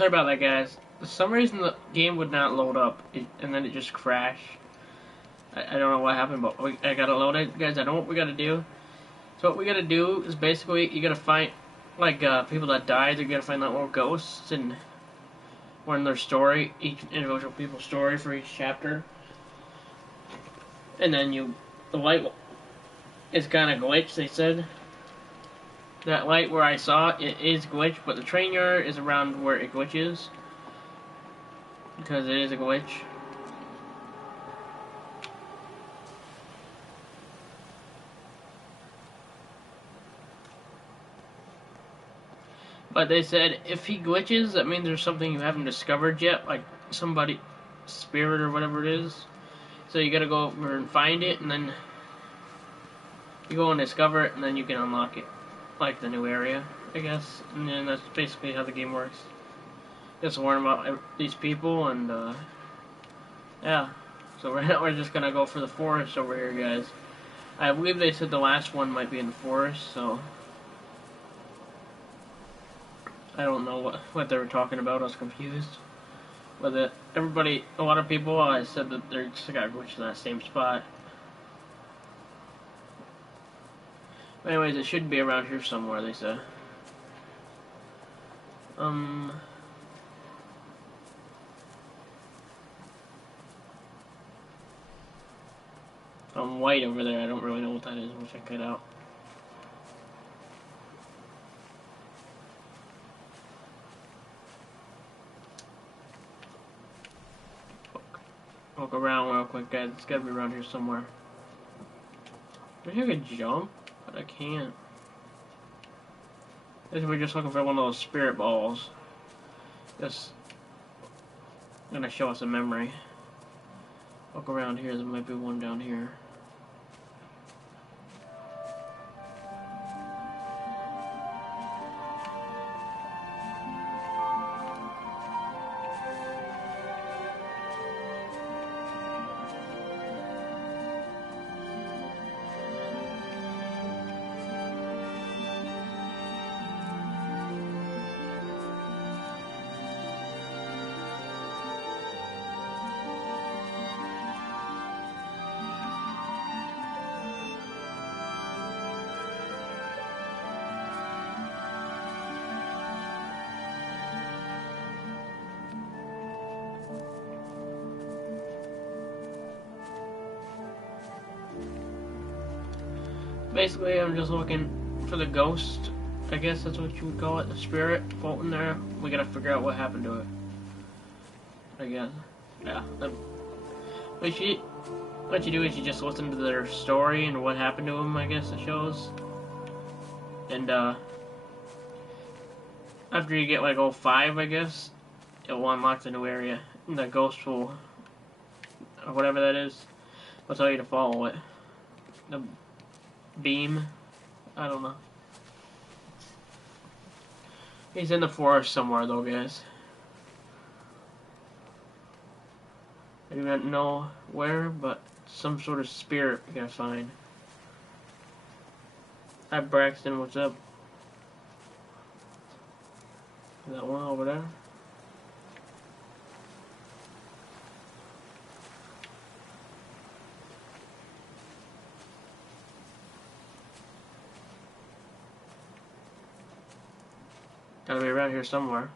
Sorry about that, guys. For some reason, the game would not load up, and then it just crashed. I don't know what happened, but I got it loaded. Guys, I know what we gotta do. So what we gotta do is basically, you gotta find, like, people that died, you gotta find, like, little ghosts, and learn their story, each individual people's story for each chapter. And then the light is kind of glitched, they said. That light where I saw it is glitched, but the train yard is around where it glitches. Because it is a glitch. But they said if he glitches, that means there's something you haven't discovered yet, like somebody, spirit or whatever it is. So you gotta go over and find it, and then you go and discover it, and then you can unlock it. Like the new area, I guess. And then that's basically how the game works. Just learn about these people, and yeah. So right now we're just gonna go for the forest over here, guys. I believe they said the last one might be in the forest, so I don't know what they were talking about. I was confused. But a lot of people said that they're just got glitched in that same spot. But anyways, it should be around here somewhere, they said. I'm white over there. I don't really know what that is. We'll check it out. Walk around real quick, guys. It's gotta be around here somewhere. I think I could jump, but I can't. We're just looking for one of those spirit balls. Just gonna show us a memory. Look around here. There might be one down here. Basically, I'm just looking for the ghost. I guess that's what you would call it, the spirit floating there. We gotta figure out what happened to it. I guess. Yeah. What you do is you just listen to their story and what happened to them, I guess it shows. And, after you get like 05, I guess, it will unlock the new area. And the ghost will, or whatever that is, will tell you to follow it. The beam. I don't know. He's in the forest somewhere though, guys. I do not know where, but some sort of spirit we gotta find. Hi Braxton, what's up? Is that one over there? Gotta be around here somewhere.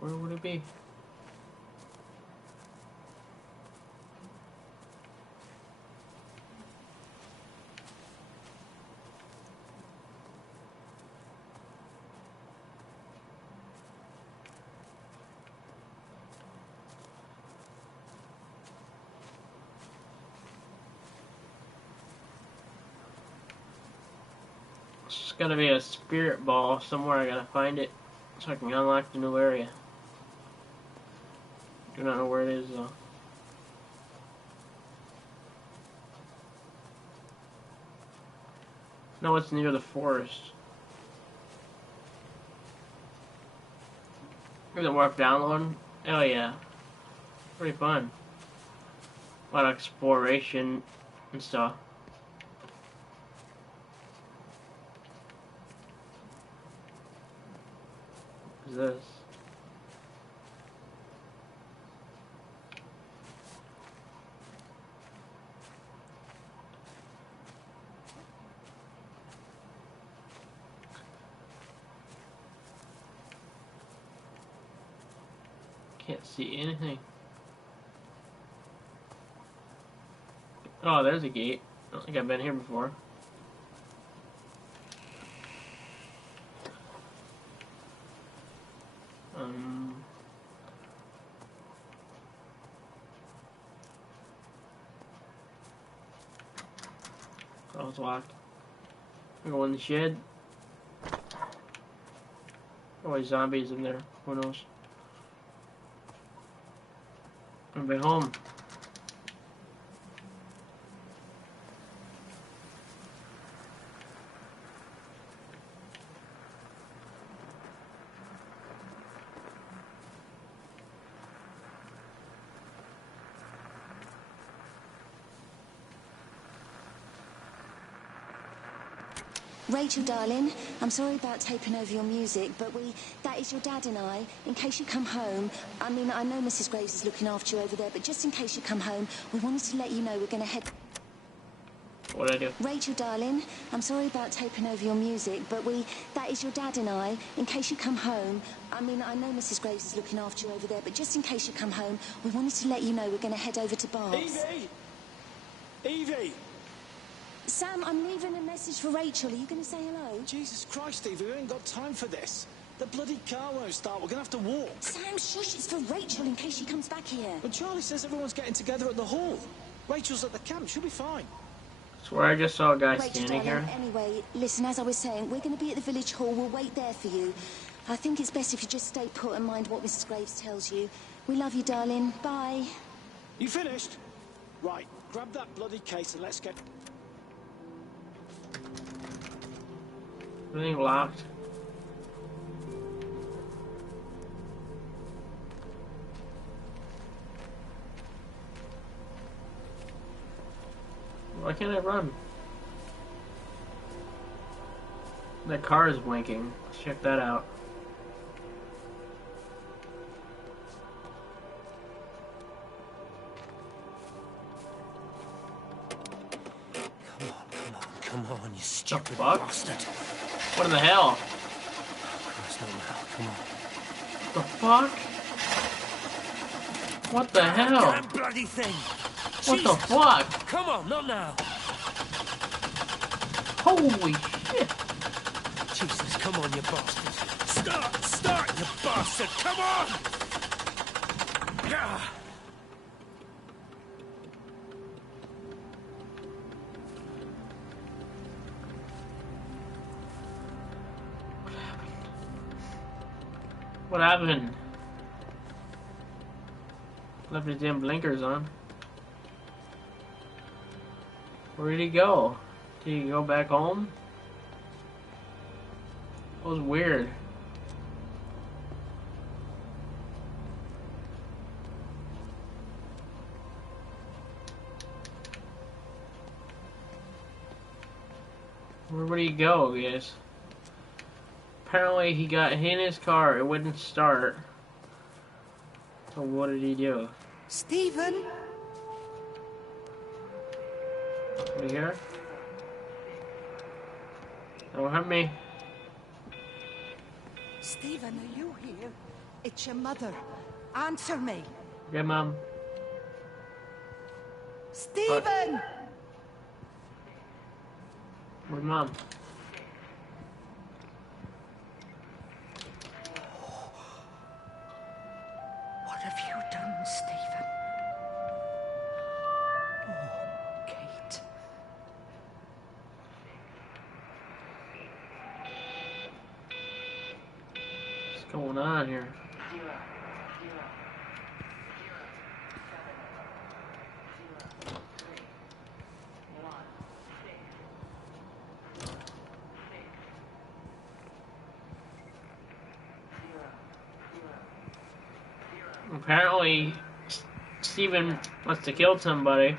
Where would it be? It's gotta be a spirit ball somewhere. I gotta find it so I can unlock the new area. Do not know where it is though. No, it's near the forest. Is it worth downloading? Oh yeah. Pretty fun. A lot of exploration and stuff. What's this? Can't see anything. Oh, there's a gate. I don't think I've been here before. Oh, it's locked. I go in the shed. Oh, there's zombies in there. Who knows? I'm back home. Rachel, darling, I'm sorry about taping over your music, but that is your dad and I. In case you come home, I mean, I know Mrs. Graves is looking after you over there, but just in case you come home, we wanted to let you know we're going to head... What'd I do? Rachel, darling, I'm sorry about taping over your music, but that is your dad and I. In case you come home, I mean, I know Mrs. Graves is looking after you over there, but just in case you come home, we wanted to let you know we're going to head over to Barb's. Evie! Evie! Sam, I'm leaving a message for Rachel. Are you going to say hello? Jesus Christ, Evie, we ain't got time for this. The bloody car won't start. We're going to have to walk. Sam, shush, it's for Rachel in case she comes back here. But Charlie says everyone's getting together at the hall. Rachel's at the camp. She'll be fine. That's where I just saw a guy Rachel, standing darling, here. anyway, listen, as I was saying, we're going to be at the village hall. We'll wait there for you. I think it's best if you just stay put and mind what Mrs. Graves tells you. We love you, darling. Bye. You finished? Right, grab that bloody case and let's get... Everything locked. Why can't I run? That car is blinking. Let's check that out. Come on, you stupid bastard. What in the hell? That's not now, come on. The fuck? What the hell? Damn bloody thing! What Jesus. the fuck? Come on, not now! Holy shit! Jesus, come on, you bastard! Start, you bastard! Come on! Yeah. What happened? Left his damn blinkers on. Where did he go? Did he go back home? That was weird. Where would he go, guys? Apparently he got in his car, it wouldn't start. So what did he do? Stephen? You here? Don't hurt me. Stephen, are you here? It's your mother. Answer me. Okay, Mom. Stephen! Where's Mom? What have you done, Stephen? Oh, Kate. What's going on here? Apparently, Steven wants to kill somebody,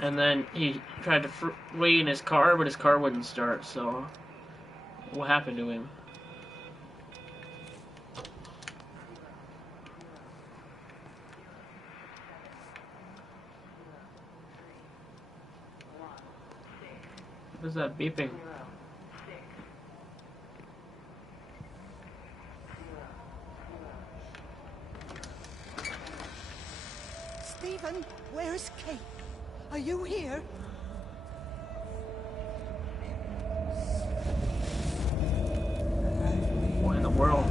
and then he tried to wait in his car, but his car wouldn't start, so what happened to him? What is that beeping? Stephen, where's Kate? Are you here? What in the world?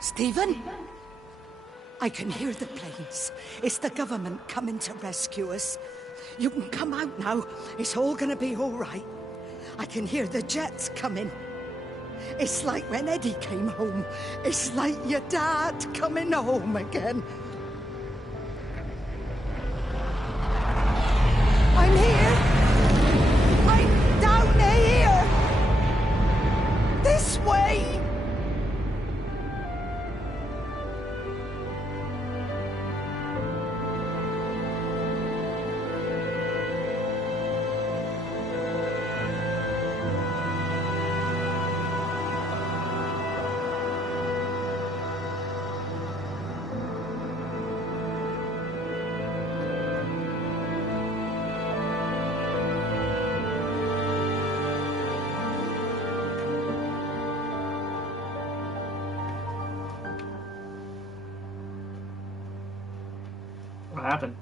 Stephen? I can hear the planes. It's the government coming to rescue us. You can come out now. It's all gonna be all right. I can hear the jets coming. It's like when Eddie came home. It's like your dad coming home again. I'm here. I'm down here. This way. What happened?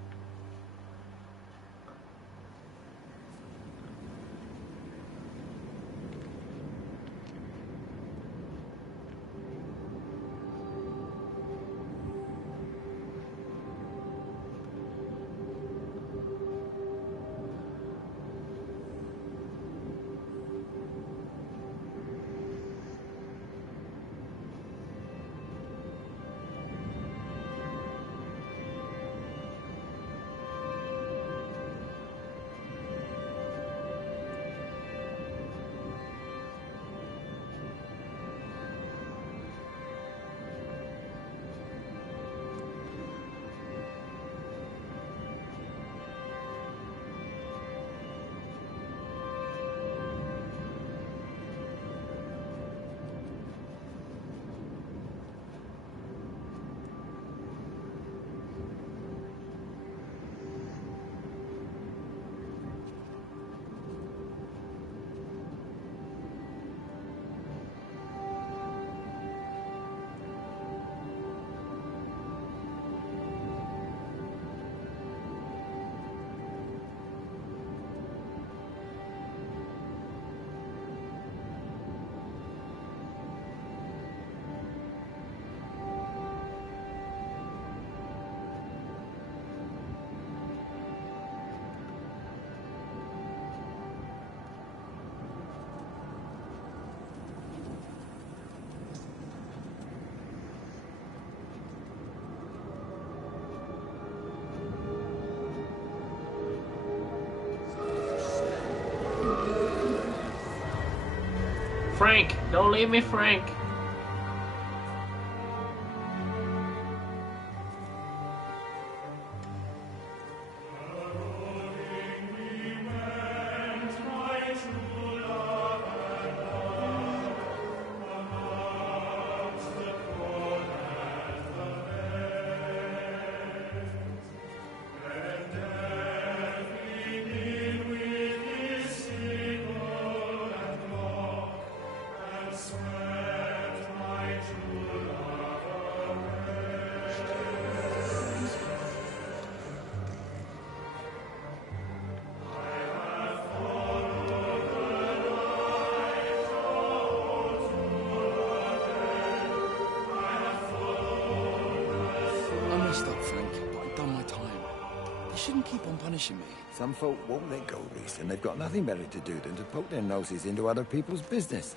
Frank! Don't leave me, Frank! Swear punishing me? Some folk won't let go, Reese, and they've got nothing better to do than to poke their noses into other people's business.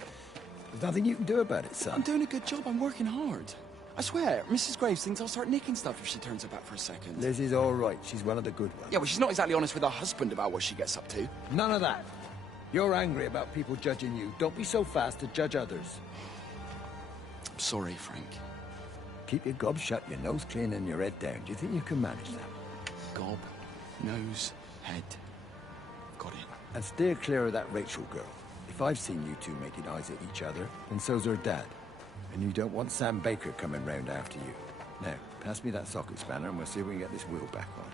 There's nothing you can do about it, son. I'm doing a good job. I'm working hard. I swear, Mrs. Graves thinks I'll start nicking stuff if she turns her back for a second. Liz is all right. She's one of the good ones. Yeah, well, she's not exactly honest with her husband about what she gets up to. None of that. You're angry about people judging you. Don't be so fast to judge others. I'm sorry, Frank. Keep your gob shut, your nose clean, and your head down. Do you think you can manage that? Gob, nose, head. Got it. And steer clear of that Rachel girl. If I've seen you two making eyes at each other, then so's her dad. And you don't want Sam Baker coming round after you. Now, pass me that socket spanner and we'll see if we can get this wheel back on.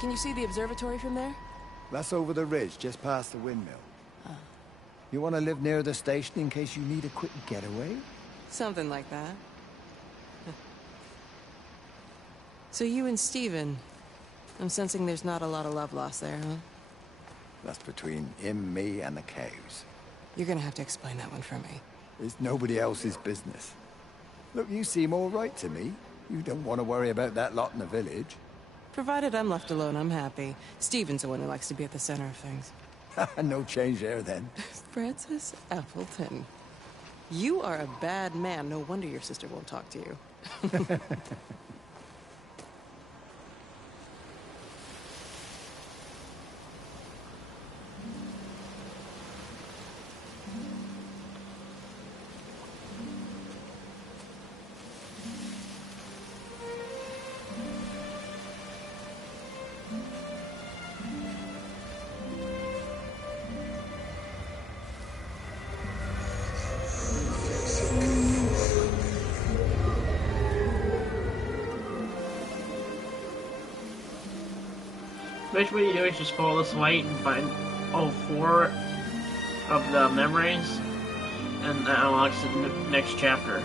Can you see the observatory from there? That's over the ridge, just past the windmill. You want to live near the station in case you need a quick getaway? Something like that. So you and Steven, I'm sensing there's not a lot of love lost there, huh? That's between him, me, and the cows. You're gonna have to explain that one for me. It's nobody else's business. Look, you seem all right to me. You don't want to worry about that lot in the village. Provided I'm left alone, I'm happy. Steven's the one who likes to be at the center of things. No change there, then. Francis Appleton. You are a bad man. No wonder your sister won't talk to you. Which what you do is just follow this light and find all 4 of the memories, and that unlocks the next chapter.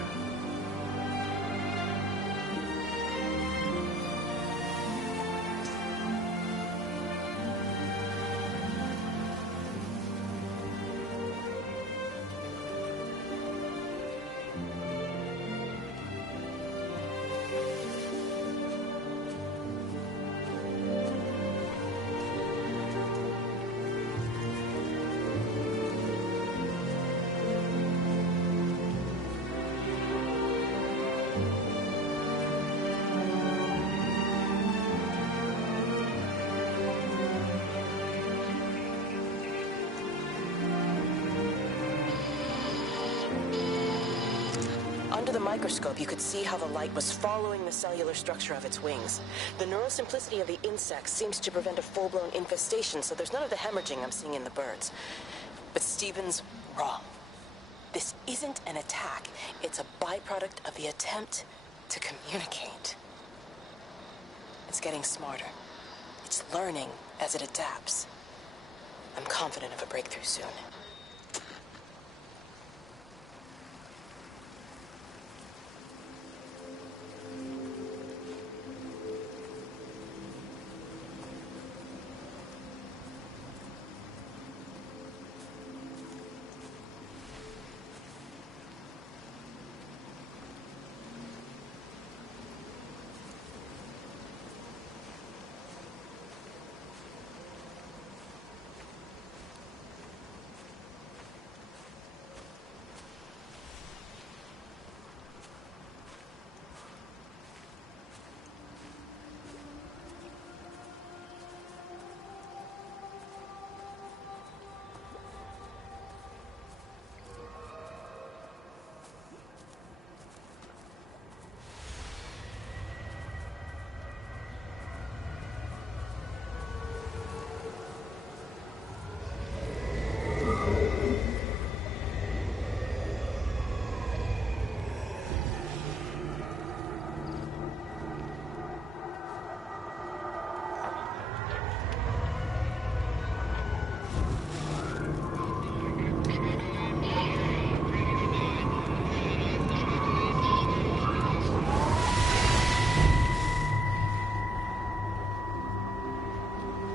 Under the microscope, you could see how the light was following the cellular structure of its wings. The neural simplicity of the insects seems to prevent a full-blown infestation, so there's none of the hemorrhaging I'm seeing in the birds. But Steven's wrong. This isn't an attack. It's a byproduct of the attempt to communicate. It's getting smarter. It's learning as it adapts. I'm confident of a breakthrough soon.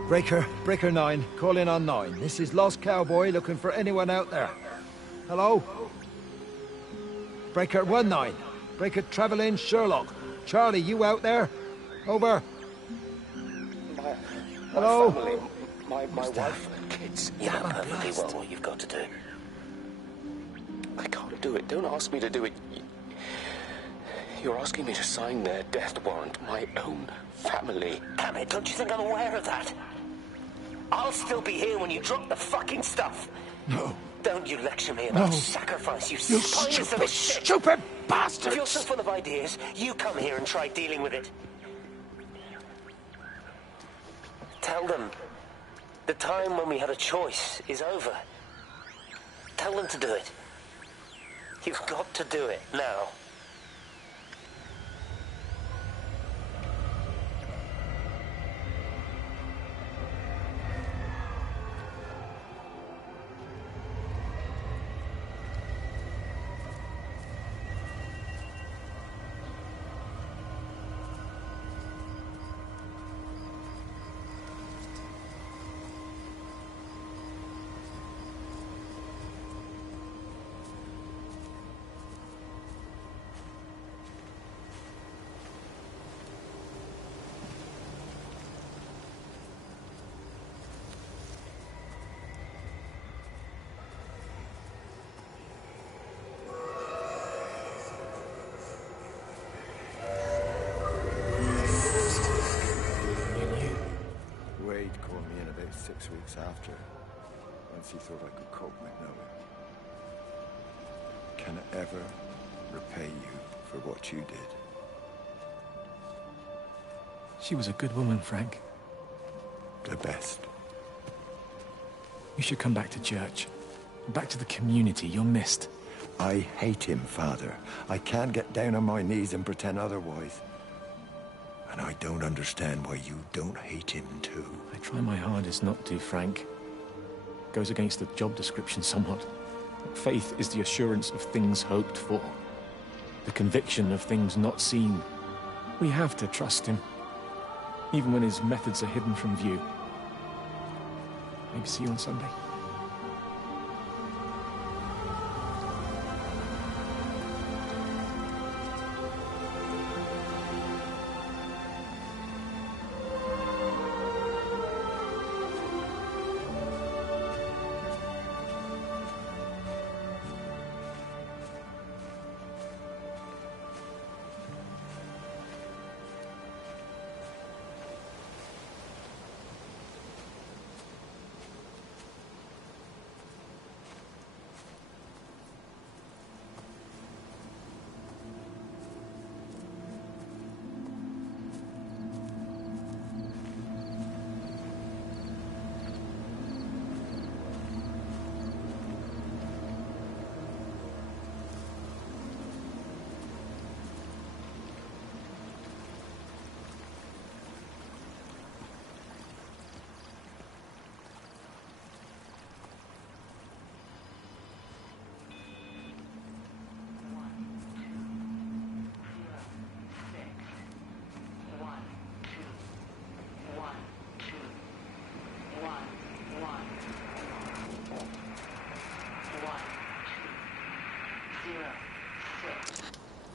Breaker 9, call in on 9. This is Lost Cowboy looking for anyone out there. Hello? Breaker 19. Breaker Travelin' Sherlock. Charlie, you out there? Over. Hello? My family, my wife and kids. You know perfectly well what you've got to do. I can't do it. Don't ask me to do it. You're asking me to sign their death warrant. My own family. Damn it, don't you think I'm aware of that? I'll still be here when you drop the fucking stuff. No. Don't you lecture me about sacrifice, you spineless little shit. Stupid bastards! If you're so full of ideas, you come here and try dealing with it. Tell them the time when we had a choice is over. Tell them to do it. You've got to do it now. Wade called me in about 6 weeks after, once he thought I could cope with knowing. Can I ever repay you for what you did? She was a good woman, Frank. The best. You should come back to church. Back to the community. You're missed. I hate him, Father. I can't get down on my knees and pretend otherwise. And I don't understand why you don't hate him too. I try my hardest not to, Frank. Goes against the job description somewhat. Faith is the assurance of things hoped for. The conviction of things not seen. We have to trust him. Even when his methods are hidden from view. Maybe see you on Sunday.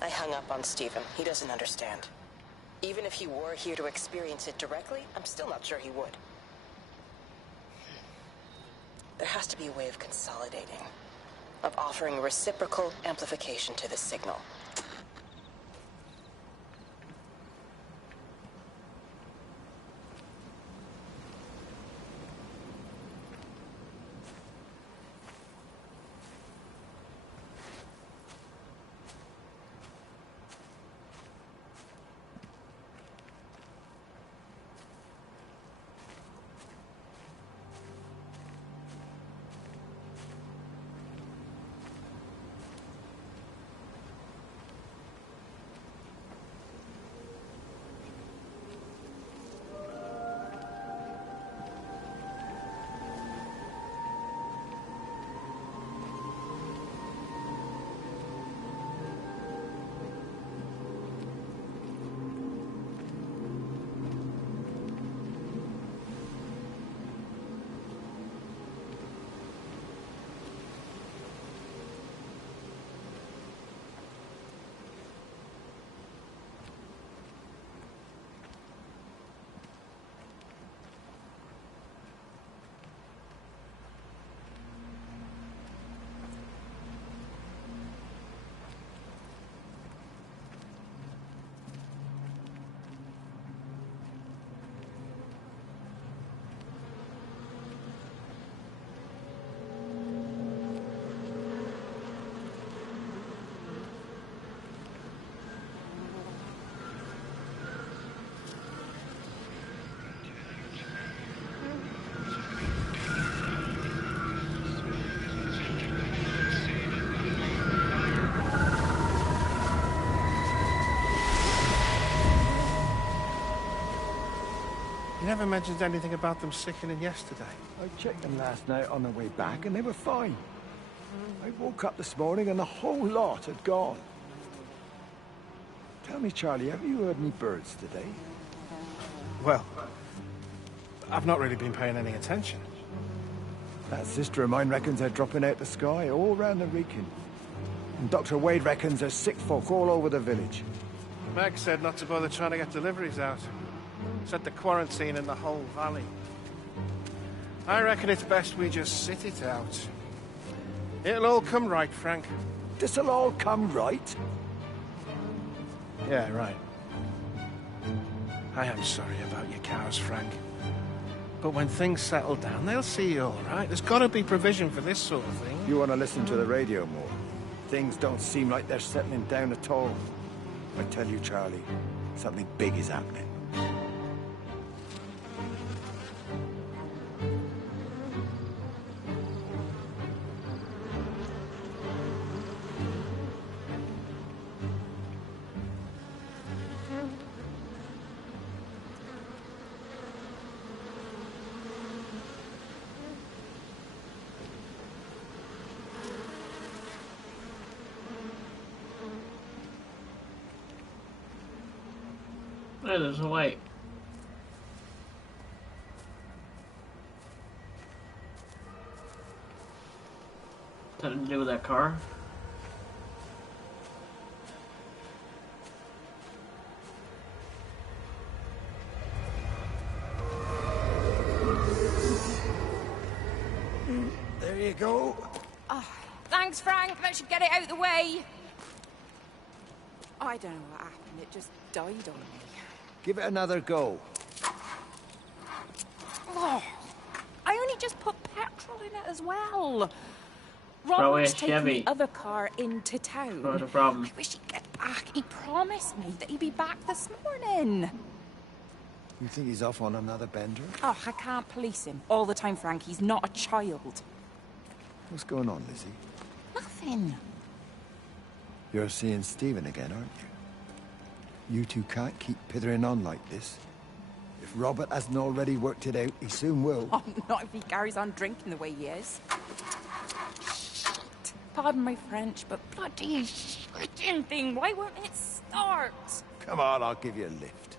I hung up on Stephen. He doesn't understand. Even if he were here to experience it directly, I'm still not sure he would. There has to be a way of consolidating, of offering reciprocal amplification to this signal. You never mentioned anything about them sickening yesterday. I checked them last night on the way back, and they were fine. I woke up this morning, and the whole lot had gone. Tell me, Charlie, have you heard any birds today? Well, I've not really been paying any attention. That sister of mine reckons they're dropping out the sky all round the Wrekin. And Dr. Wade reckons there's sick folk all over the village. Meg said not to bother trying to get deliveries out. Said the quarantine in the whole valley. I reckon it's best we just sit it out. It'll all come right, Frank. This'll all come right? Yeah, right. I am sorry about your cows, Frank. But when things settle down, they'll see you all right. There's got to be provision for this sort of thing. You want to listen to the radio more? Things don't seem like they're settling down at all. I tell you, Charlie, something big is happening. Oh, there's a light. Something to do with that car? There you go. Oh, thanks, Frank. That should get it out of the way. I don't know what happened. It just died on me. Give it another go. Oh, I only just put petrol in it as well. Probably a Robert's taking Chevy. the other car into town. Not a problem. I wish he'd get back. He promised me that he'd be back this morning. You think he's off on another bender? Oh, I can't police him all the time, Frank. He's not a child. What's going on, Lizzie? Nothing. You're seeing Stephen again, aren't you? You two can't keep pithering on like this. If Robert hasn't already worked it out, he soon will. Oh, not if he carries on drinking the way he is. Shit. Pardon my French, but bloody shitting thing, why won't it start? Come on, I'll give you a lift.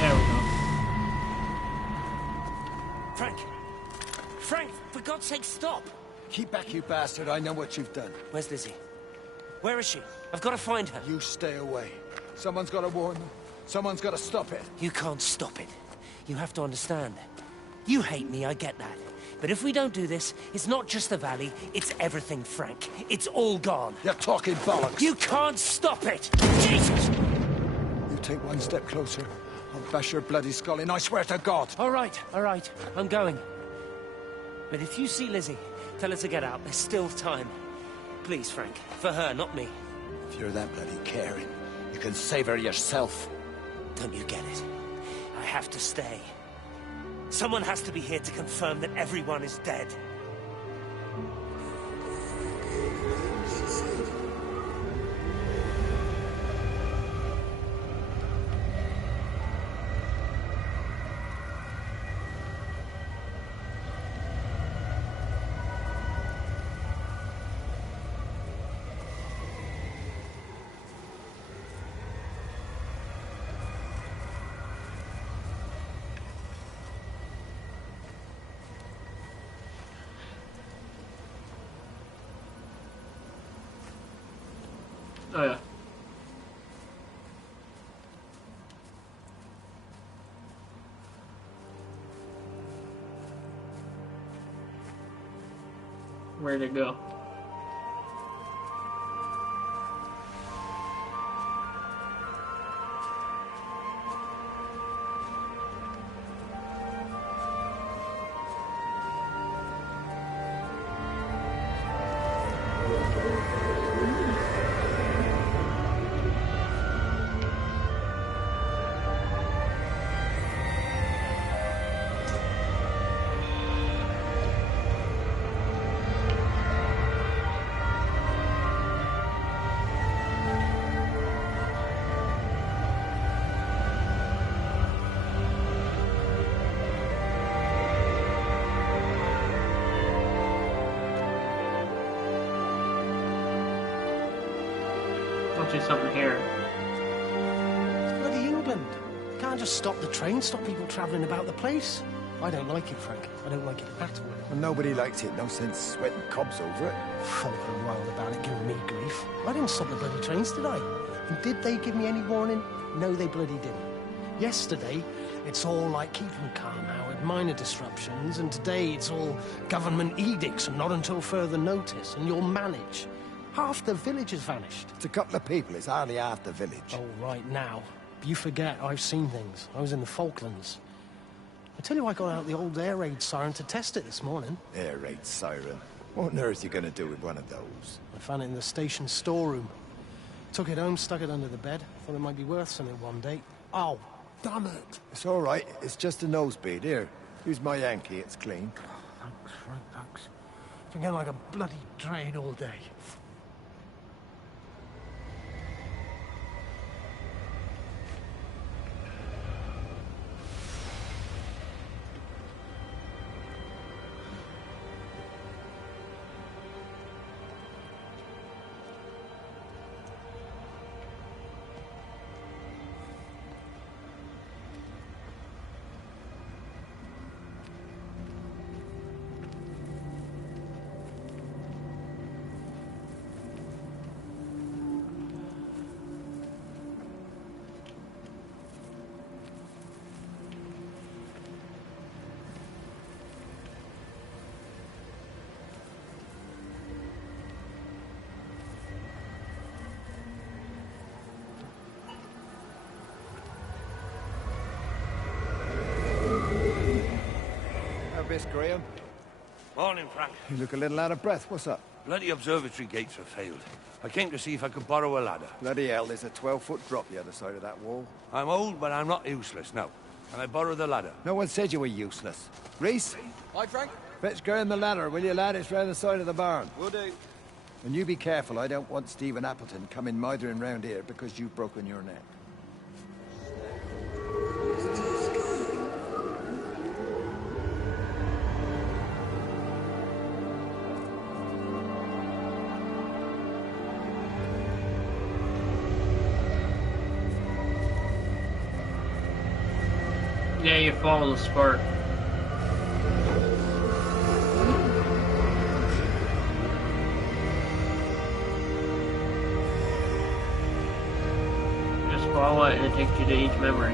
There we go. Frank, for God's sake, stop! Keep back, you bastard. I know what you've done. Where's Lizzie? Where is she? I've got to find her. You stay away. Someone's got to warn them. Someone's got to stop it. You can't stop it. You have to understand. You hate me, I get that. But if we don't do this, it's not just the valley, it's everything, Frank. It's all gone. You're talking bollocks. You can't stop it! Jesus! You take one step closer, I'll bash your bloody skull in, I swear to God. All right, I'm going. But if you see Lizzie, tell her to get out. There's still time. Please, Frank. For her, not me. If you're that bloody caring, you can save her yourself. Don't you get it? I have to stay. Someone has to be here to confirm that everyone is dead. Oh yeah. Where'd it go? I'll do something here. It's bloody England. You can't just stop the train, stop people travelling about the place. I don't like it, Frank. I don't like it at all. Well, nobody likes it. No sense sweating cobs over it. Folk are wild about it, giving me grief. I didn't stop the bloody trains, did I? And did they give me any warning? No, they bloody didn't. Yesterday, it's all like keep them calm, Howard, minor disruptions, and today it's all government edicts and not until further notice, and you'll manage. Half the village has vanished. It's a couple of people. It's hardly half the village. Oh, right now. You forget I've seen things. I was in the Falklands. I tell you, I got out the old air raid siren to test it this morning. Air raid siren? What on earth are you going to do with one of those? I found it in the station storeroom. Took it home, stuck it under the bed. Thought it might be worth something one day. Oh, damn it. It's all right. It's just a nosebleed. Here, use my Yankee. It's clean. Thanks, Frank, thanks. Been getting like a bloody drain all day. Miss Graham. Morning, Frank. You look a little out of breath. What's up? Bloody observatory gates have failed. I came to see if I could borrow a ladder. Bloody hell, there's a 12-foot drop the other side of that wall. I'm old, but I'm not useless, no. Can I borrow the ladder? No one said you were useless. Reese? Hi, Frank. Fetch Graham the ladder, will you, lad? It's round the side of the barn. Will do. And you be careful. I don't want Stephen Appleton coming mithering round here because you've broken your neck. Yeah, you follow the spark. Just follow it and it takes you to each memory.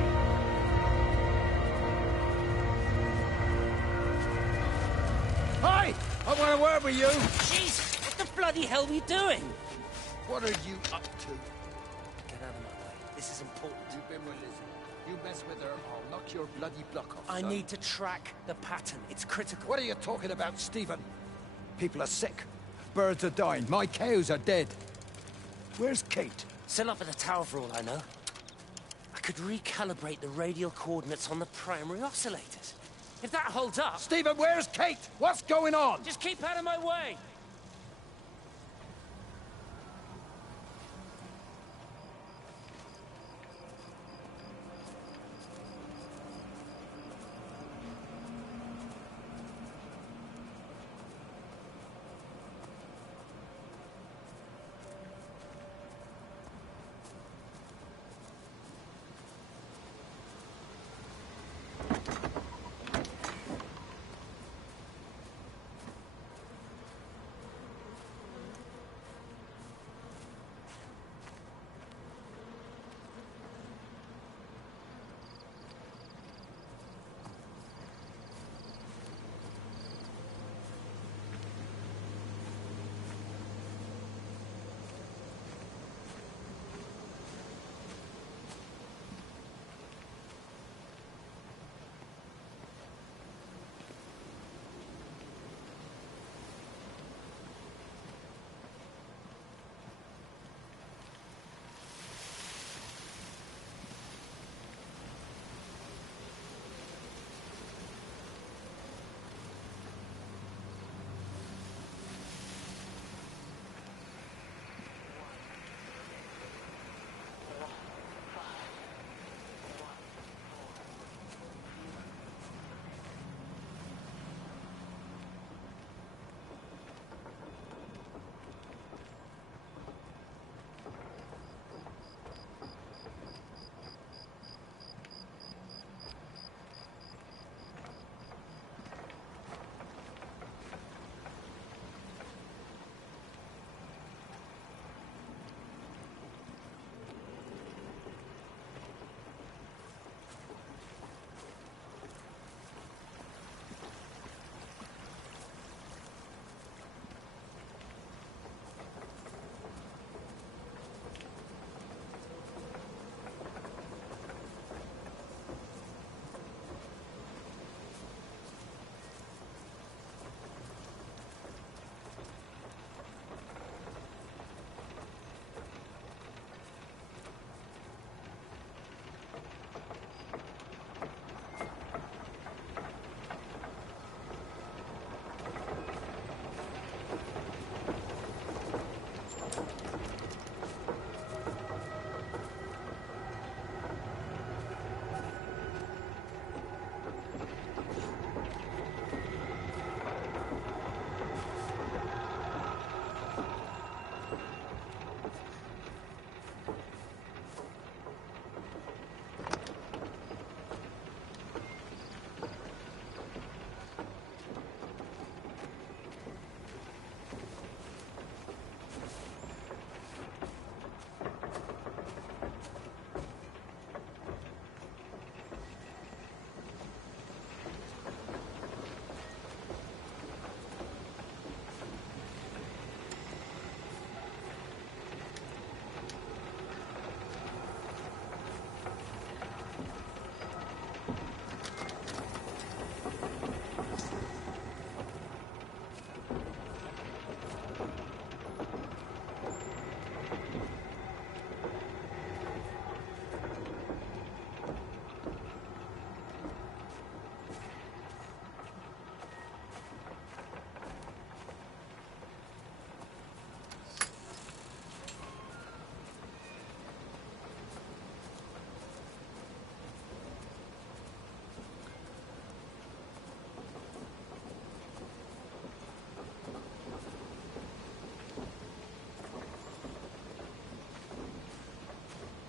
Hi! I want a word with you! Jesus, what the bloody hell are you doing? What are you up to? Get out of my way. This is important. You've been with Lizzie. You mess with her, I'll knock your bloody block off, I son. need to track the pattern. It's critical. What are you talking about, Stephen? People are sick. Birds are dying. My cows are dead. Where's Kate? Still up at the tower for all I know. I could recalibrate the radial coordinates on the primary oscillators. If that holds up... Stephen, where's Kate? What's going on? Just keep out of my way!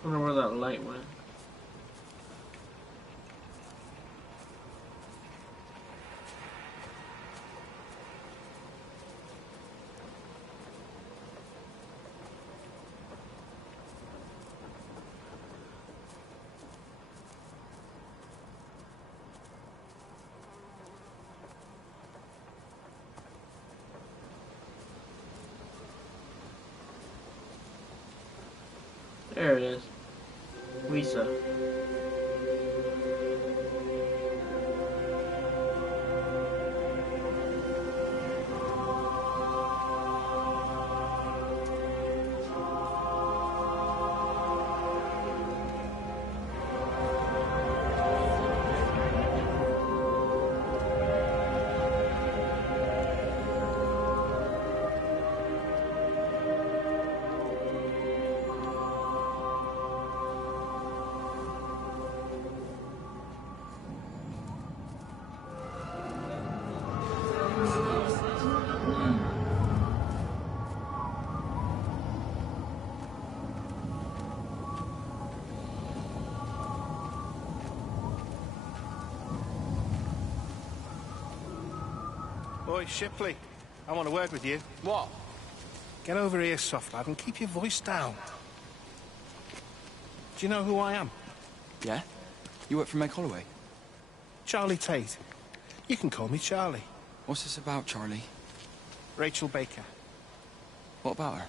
wonder where that light went. There it is. Lisa. Boy, Shipley, I want to work with you. What? Get over here, soft lad, and keep your voice down. Do you know who I am? Yeah? You work for Meg Holloway? Charlie Tate. You can call me Charlie. What's this about, Charlie? Rachel Baker. What about her?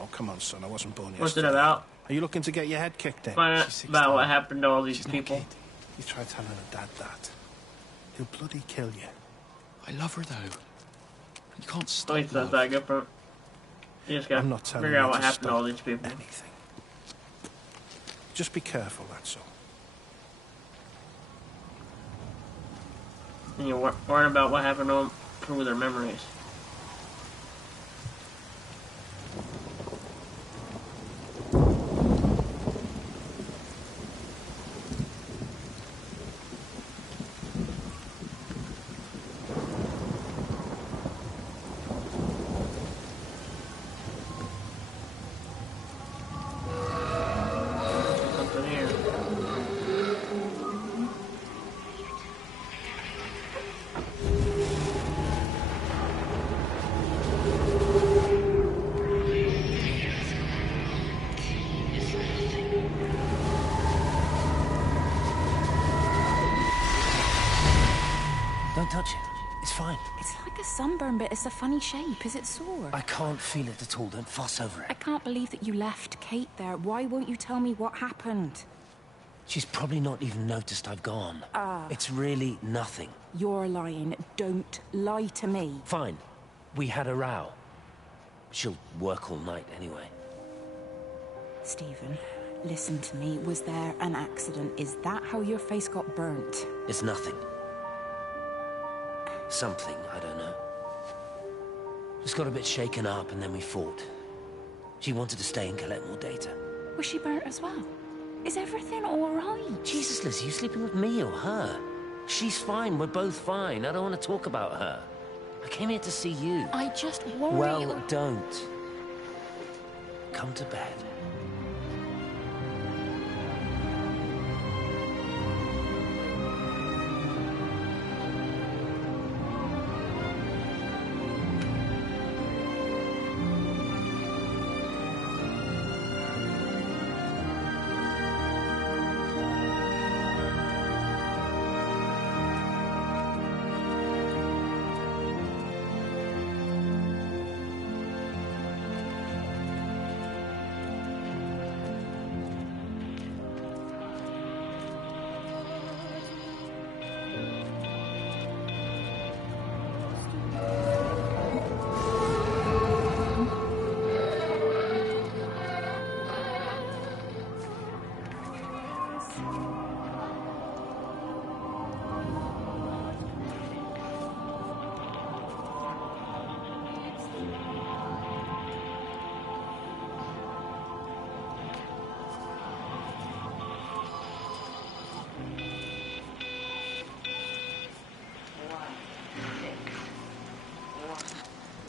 Oh, come on, son, I wasn't born yesterday. What's it about? Are you looking to get your head kicked in? Find out about what happened to all these people. You try telling her dad that. He'll bloody kill you. I love her, though. You can't stop Wait, that's that good for. You just gotta I'm not telling figure you out what to happened to all stop these people. anything. Just be careful, that's all. And you're worrying about what happened to them through their memories. Something here. Don't touch it. It's fine. It's like a sunburn, but it's a funny shape. Is it sore? I can't feel it at all. Don't fuss over I it. can't believe that you left Kate there. Why won't you tell me what happened? She's probably not even noticed I've gone. It's really nothing. You're lying. Don't lie to me. Fine. We had a row. She'll work all night anyway. Stephen, listen to me. Was there an accident? Is that how your face got burnt? It's nothing. Something, I don't know. Just got a bit shaken up and then we fought. She wanted to stay and collect more data. Was she burnt as well? Is everything all right? Jesus, Liz, are you sleeping with me or her? She's fine, we're both fine. I don't want to talk about her. I came here to see you. I just worry... Well, don't. Come to bed.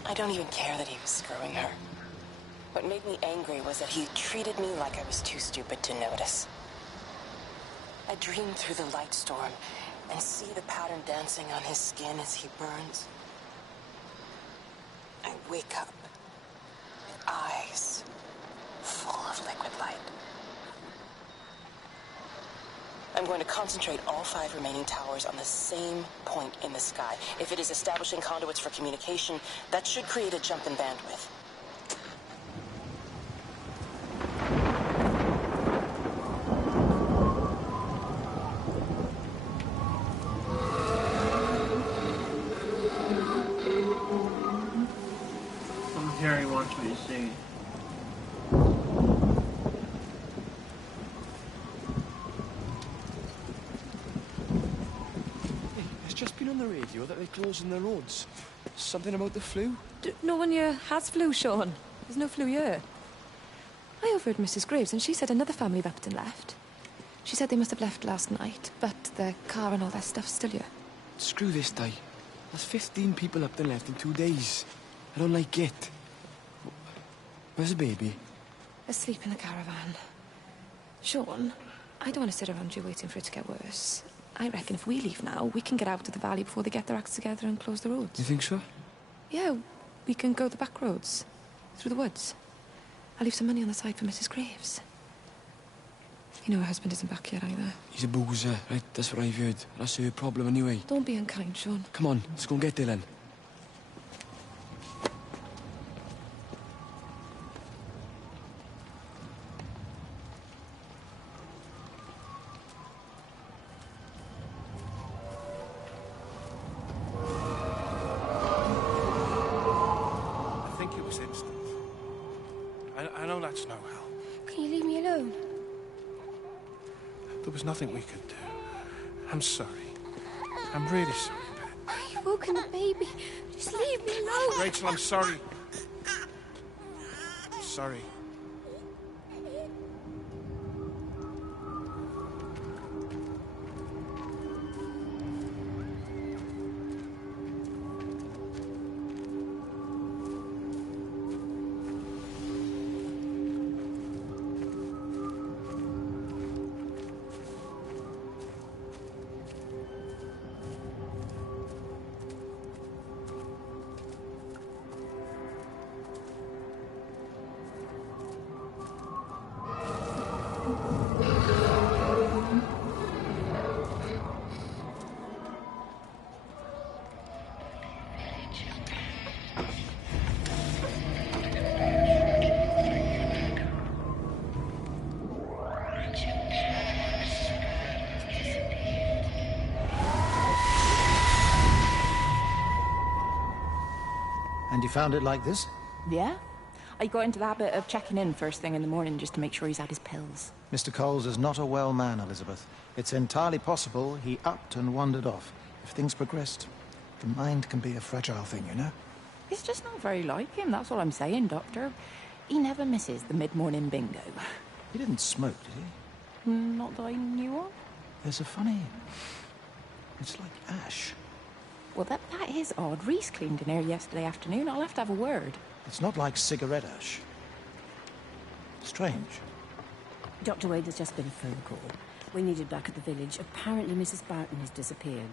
I don't even care that he was screwing her. What made me angry was that he treated me like I was too stupid to notice. I dream through the light storm and see the pattern dancing on his skin as he burns. I wake up with eyes full of liquid light. I'm going to concentrate all 5 remaining towers on the same point in the sky. If it is establishing conduits for communication, that should create a jump in bandwidth. Harry wants me to see. It's just been on the radio that they're closing the roads. Something about the flu? No one here has flu, Sean. There's no flu here. I overheard Mrs. Graves, and she said another family of Upton left. She said they must have left last night, but their car and all their stuff's still here. Screw this day. There's 15 people up and left in 2 days. I don't like it. Where's the baby? Asleep in the caravan. Sean, I don't want to sit around you waiting for it to get worse. I reckon if we leave now, we can get out of the valley before they get their acts together and close the roads. You think so? Yeah, we can go the back roads. Through the woods. I'll leave some money on the side for Mrs. Graves. You know her husband isn't back yet either. He's a boozer, right? That's what I've heard. That's her problem anyway. Don't be unkind, Sean. Come on, let's go and get Dylan. I know that's no help. Can you leave me alone? There was nothing we could do. I'm sorry. I'm really sorry, Pet. You've woken the baby. Just leave me alone. Rachel, I'm sorry. I'm sorry. And you found it like this? Yeah. I got into the habit of checking in first thing in the morning just to make sure he's had his pills. Mr. Coles is not a well man, Elizabeth. It's entirely possible he upped and wandered off. If things progressed, the mind can be a fragile thing, you know? It's just not very like him, that's all I'm saying, Doctor. He never misses the mid-morning bingo. He didn't smoke, did he? Not that I knew of. There's a funny... It's like ash. Well, that is odd. Reese cleaned in here yesterday afternoon. I'll have to have a word. It's not like cigarette ash. Strange. Dr. Wade has just been a phone call. We needed back at the village. Apparently Mrs. Barton has disappeared.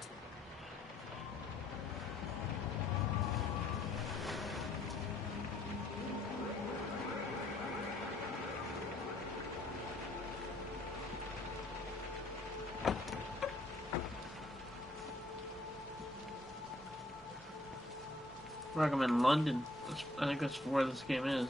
I recommend London. I think that's where this game is.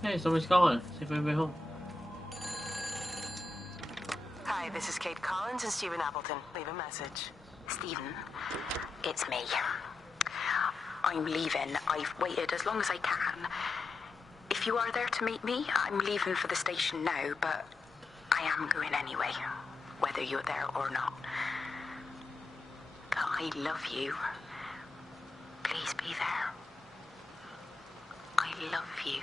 Hey, somebody's calling. See if anybody home. Hi, this is Kate Collins and Stephen Appleton. Leave a message. Stephen, it's me. I'm leaving. I've waited as long as I can. If you are there to meet me, I'm leaving for the station now, but I am going anyway, whether you're there or not. I love you. Please be there. I love you.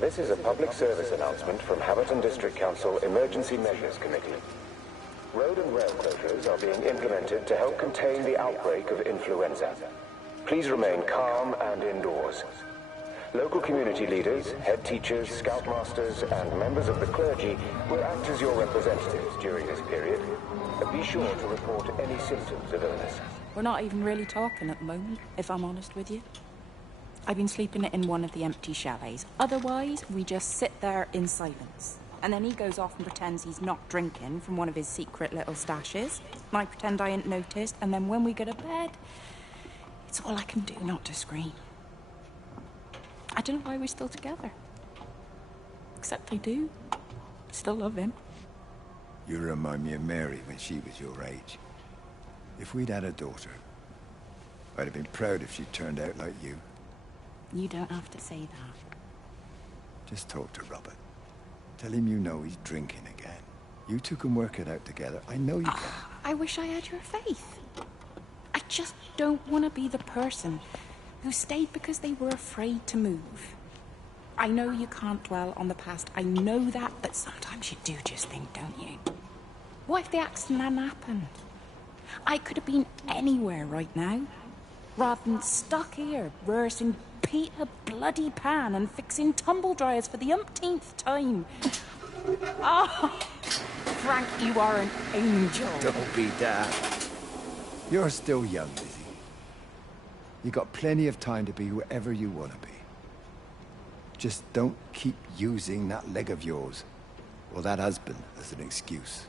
This is a public service announcement from Hamilton District Council Emergency Measures Committee. Road and rail closures are being implemented to help contain the outbreak of influenza. Please remain calm and indoors. Local community leaders, head teachers, scoutmasters, and members of the clergy will act as your representatives during this period. Be sure to report any symptoms of illness. We're not even really talking at the moment, if I'm honest with you. I've been sleeping in one of the empty chalets. Otherwise, we just sit there in silence. And then he goes off and pretends he's not drinking from one of his secret little stashes. And I pretend I ain't noticed, and then when we go to bed, it's all I can do not to scream. I don't know why we're still together. Except I do. Still love him. You remind me of Mary when she was your age. If we'd had a daughter, I'd have been proud if she turned out like you. You don't have to say that. Just talk to Robert. Tell him you know he's drinking again. You two can work it out together. I know you can. I wish I had your faith. I just don't want to be the person who stayed because they were afraid to move. I know you can't dwell on the past. I know that, but sometimes you do just think, don't you? What if the accident hadn't happened? I could have been anywhere right now, rather than stuck here rehearsing Peter bloody Pan and fixing tumble dryers for the umpteenth time. Oh, Frank, you are an angel. Don't be daft. You're still young, Lizzie. You got plenty of time to be whoever you want to be. Just don't keep using that leg of yours, or that husband, as an excuse.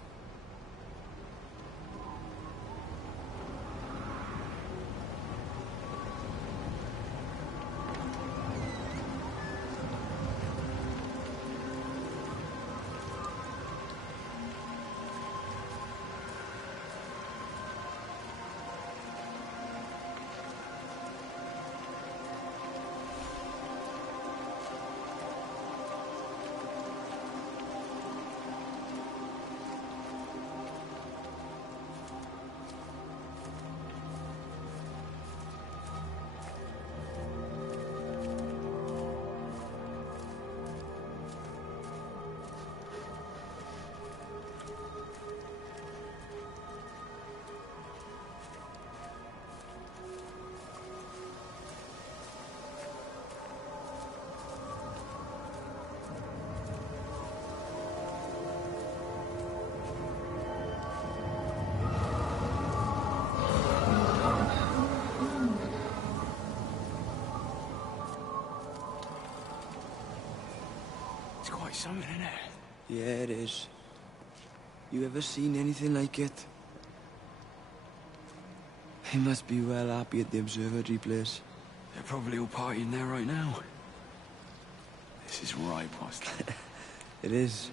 Something in it. Yeah, it is. You ever seen anything like it? They must be well happy at the observatory place. They're probably all partying there right now. This is right, boss. It is.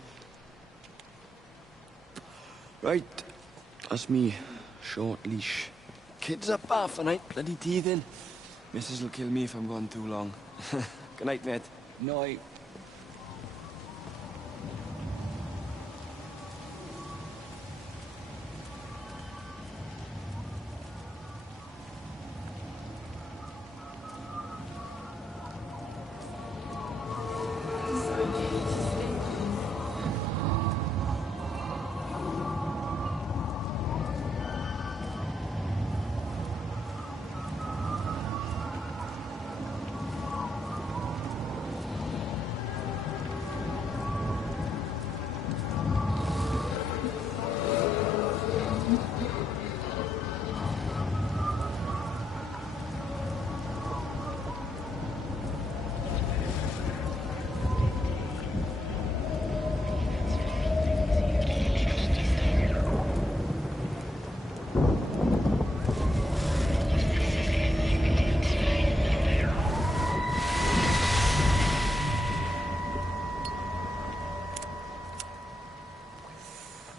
Right. That's me. Short leash. Kids up half a night, bloody teething. Missus will kill me if I'm gone too long. Good night, mate. Night.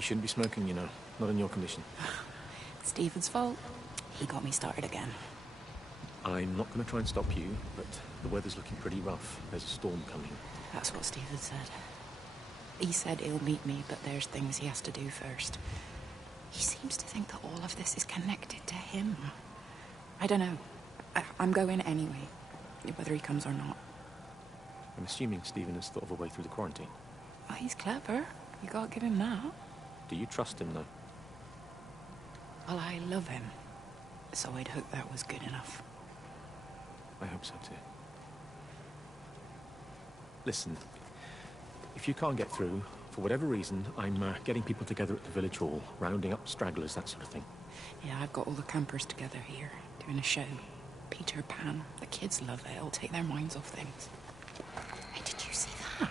shouldn't be smoking, you know. Not in your condition. It's Stephen's fault. He got me started again. I'm not going to try and stop you, but the weather's looking pretty rough. There's a storm coming. That's what Stephen said. He said he'll meet me, but there's things he has to do first. He seems to think that all of this is connected to him. I don't know. I'm going anyway, whether he comes or not. I'm assuming Stephen has thought of a way through the quarantine. Oh, he's clever. You gotta give him that. Do you trust him, though? Well, I love him. So I'd hope that was good enough. I hope so, too. Listen, if you can't get through, for whatever reason, I'm getting people together at the village hall, rounding up stragglers, that sort of thing. Yeah, I've got all the campers together here, doing a show. Peter Pan. The kids love it. It'll take their minds off things. Hey, did you see that?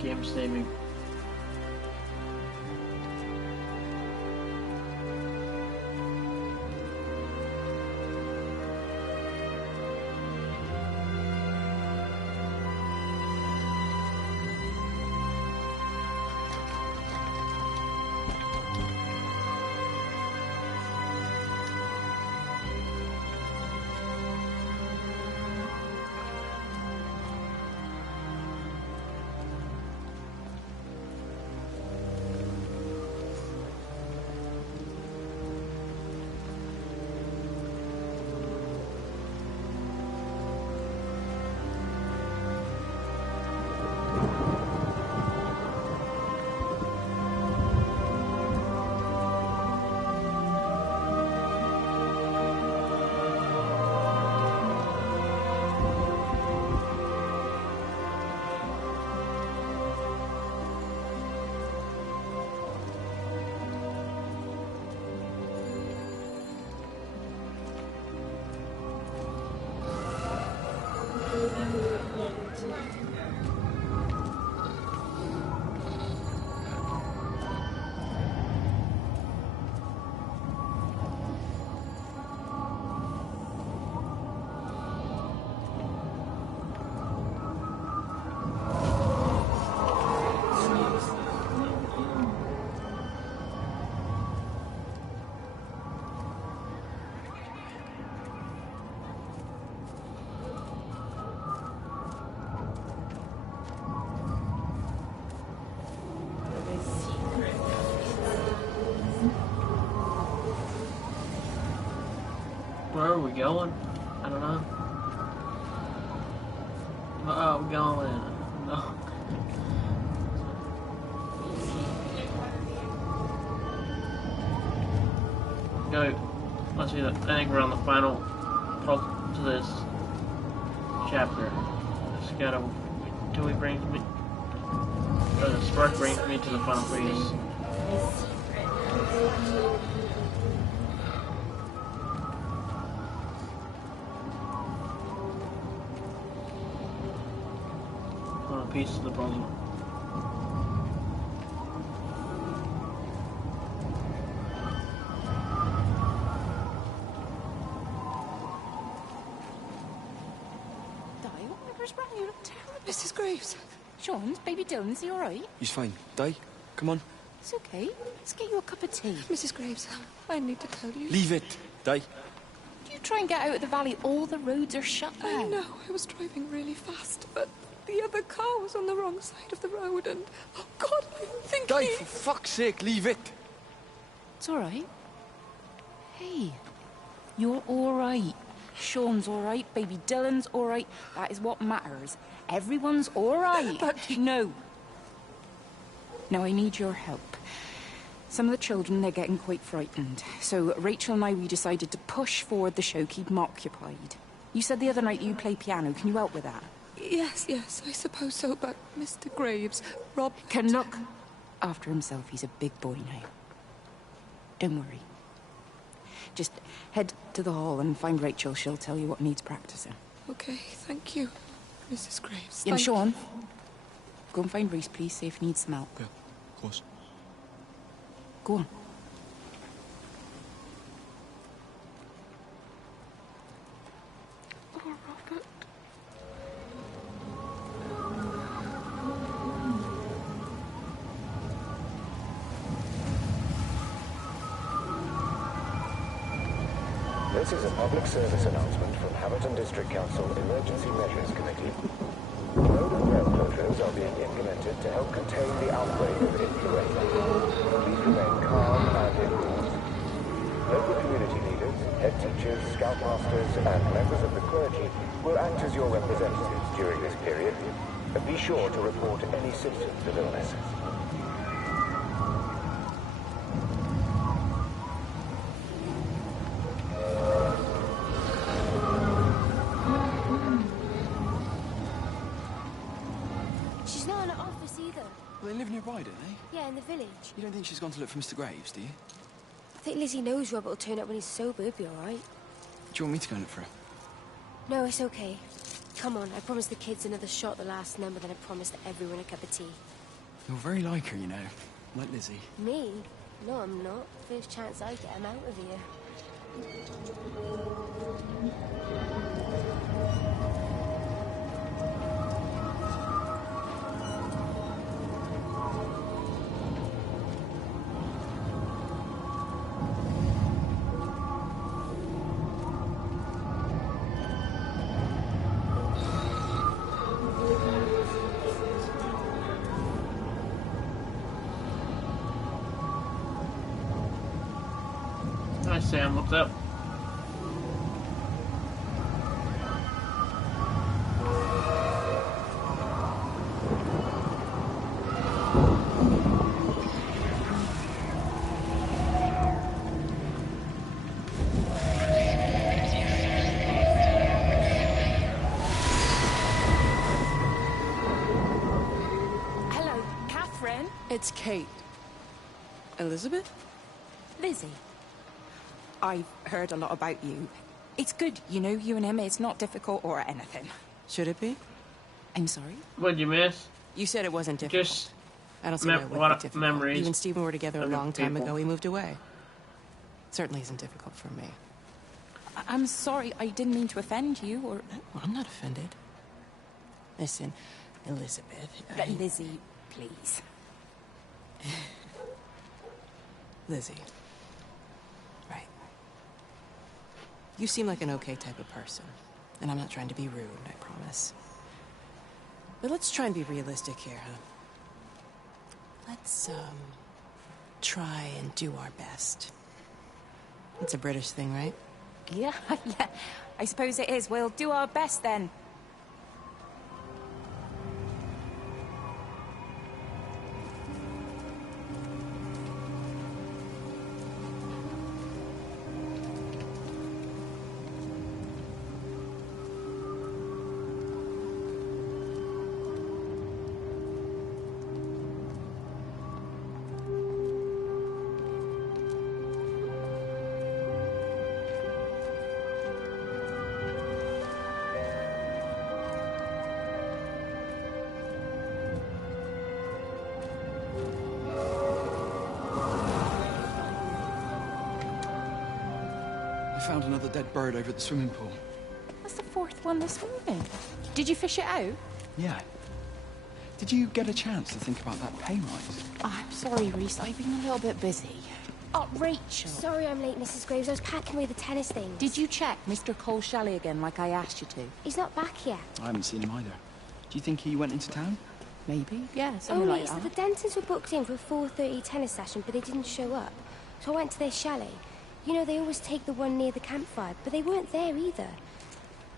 Game saving. Where are we going? I don't know. Oh, we're going. No. Go. Let's see that. I think we're on the final part to this chapter. Just gotta until he brings me. The spark brings me to the final phase. Piece of the puzzle. Whatever's wrong? You look terrible. Mrs. Graves. Sean, baby Dylan, is he all right? He's fine. Di, come on. It's okay. Let's get you a cup of tea. Mrs. Graves, I need to tell you. Leave it, Di. You try and get out of the valley. All the roads are shut now. I know. I was driving really fast, but the other car was on the wrong side of the road, and oh God, I think Di, for fuck's sake, leave it. It's all right. Hey, you're all right. Sean's all right. Baby Dylan's all right. That is what matters. Everyone's all right. But no. Now I need your help. Some of the children, they're getting quite frightened. So Rachel and I, we decided to push forward the show, keep them occupied. You said the other night you play piano. Can you help with that? Yes, I suppose so, but Mr. Graves, Rob... Can look after himself. He's a big boy now. Don't worry. Just head to the hall and find Rachel. She'll tell you what needs practicing. Okay, thank you, Mrs. Graves. Yeah, Sean. Go and find Reese, please, see if he needs some help. Yeah, of course. Go on. Oh, Robert. This is a public service announcement from Haverton District Council Emergency Measures Committee. Road and rail closures are being implemented to help contain the outbreak of influenza. Please remain calm and indoors. Local community leaders, head teachers, scoutmasters, and members of the clergy will act as your representatives during this period. Be sure to report any symptoms of illness. She's not in her office either. Well, they live nearby, don't they? Yeah, in the village. You don't think she's gone to look for Mr. Graves, do you? I think Lizzie knows Robert will turn up when he's sober. He'll be all right. Do you want me to go and look for her? No, it's okay. Come on, I promised the kids another shot the last number, then I promised everyone a cup of tea. You're very like her, you know. Like Lizzie. Me? No, I'm not. First chance I get him out of here. Hi, Sam. What's up? Hello, Catherine. It's Kate. Elizabeth? Lizzie. I've heard a lot about you. It's good, you know, you and him. It's not difficult or anything. Should it be? I'm sorry? What'd you miss? You said it wasn't difficult. Just I don't see why it would be difficult. memories. You and Stephen were together a of long time people. ago. He moved away. Certainly isn't difficult for me. I'm sorry. I didn't mean to offend you or... Well, I'm not offended. Listen, Elizabeth... Lizzie, please. Lizzie. Right. You seem like an okay type of person. And I'm not trying to be rude, I promise. But let's try and be realistic here, huh? Let's, try and do our best. It's a British thing, right? Yeah, yeah. I suppose it is. We'll do our best then. I found another dead bird over at the swimming pool. That's the fourth one this morning. Did you fish it out? Yeah. Did you get a chance to think about that pay rise? Oh, I'm sorry, Reese. I've been a little bit busy. Oh, Rachel. Sorry I'm late, Mrs. Graves. I was packing away the tennis things. Did you check Mr. Cole's chalet again like I asked you to? He's not back yet. I haven't seen him either. Do you think he went into town? Maybe. Yeah, something like So that. the Dentons were booked in for a 4:30 tennis session, but they didn't show up. So I went to their chalet. You know, they always take the one near the campfire, but they weren't there either.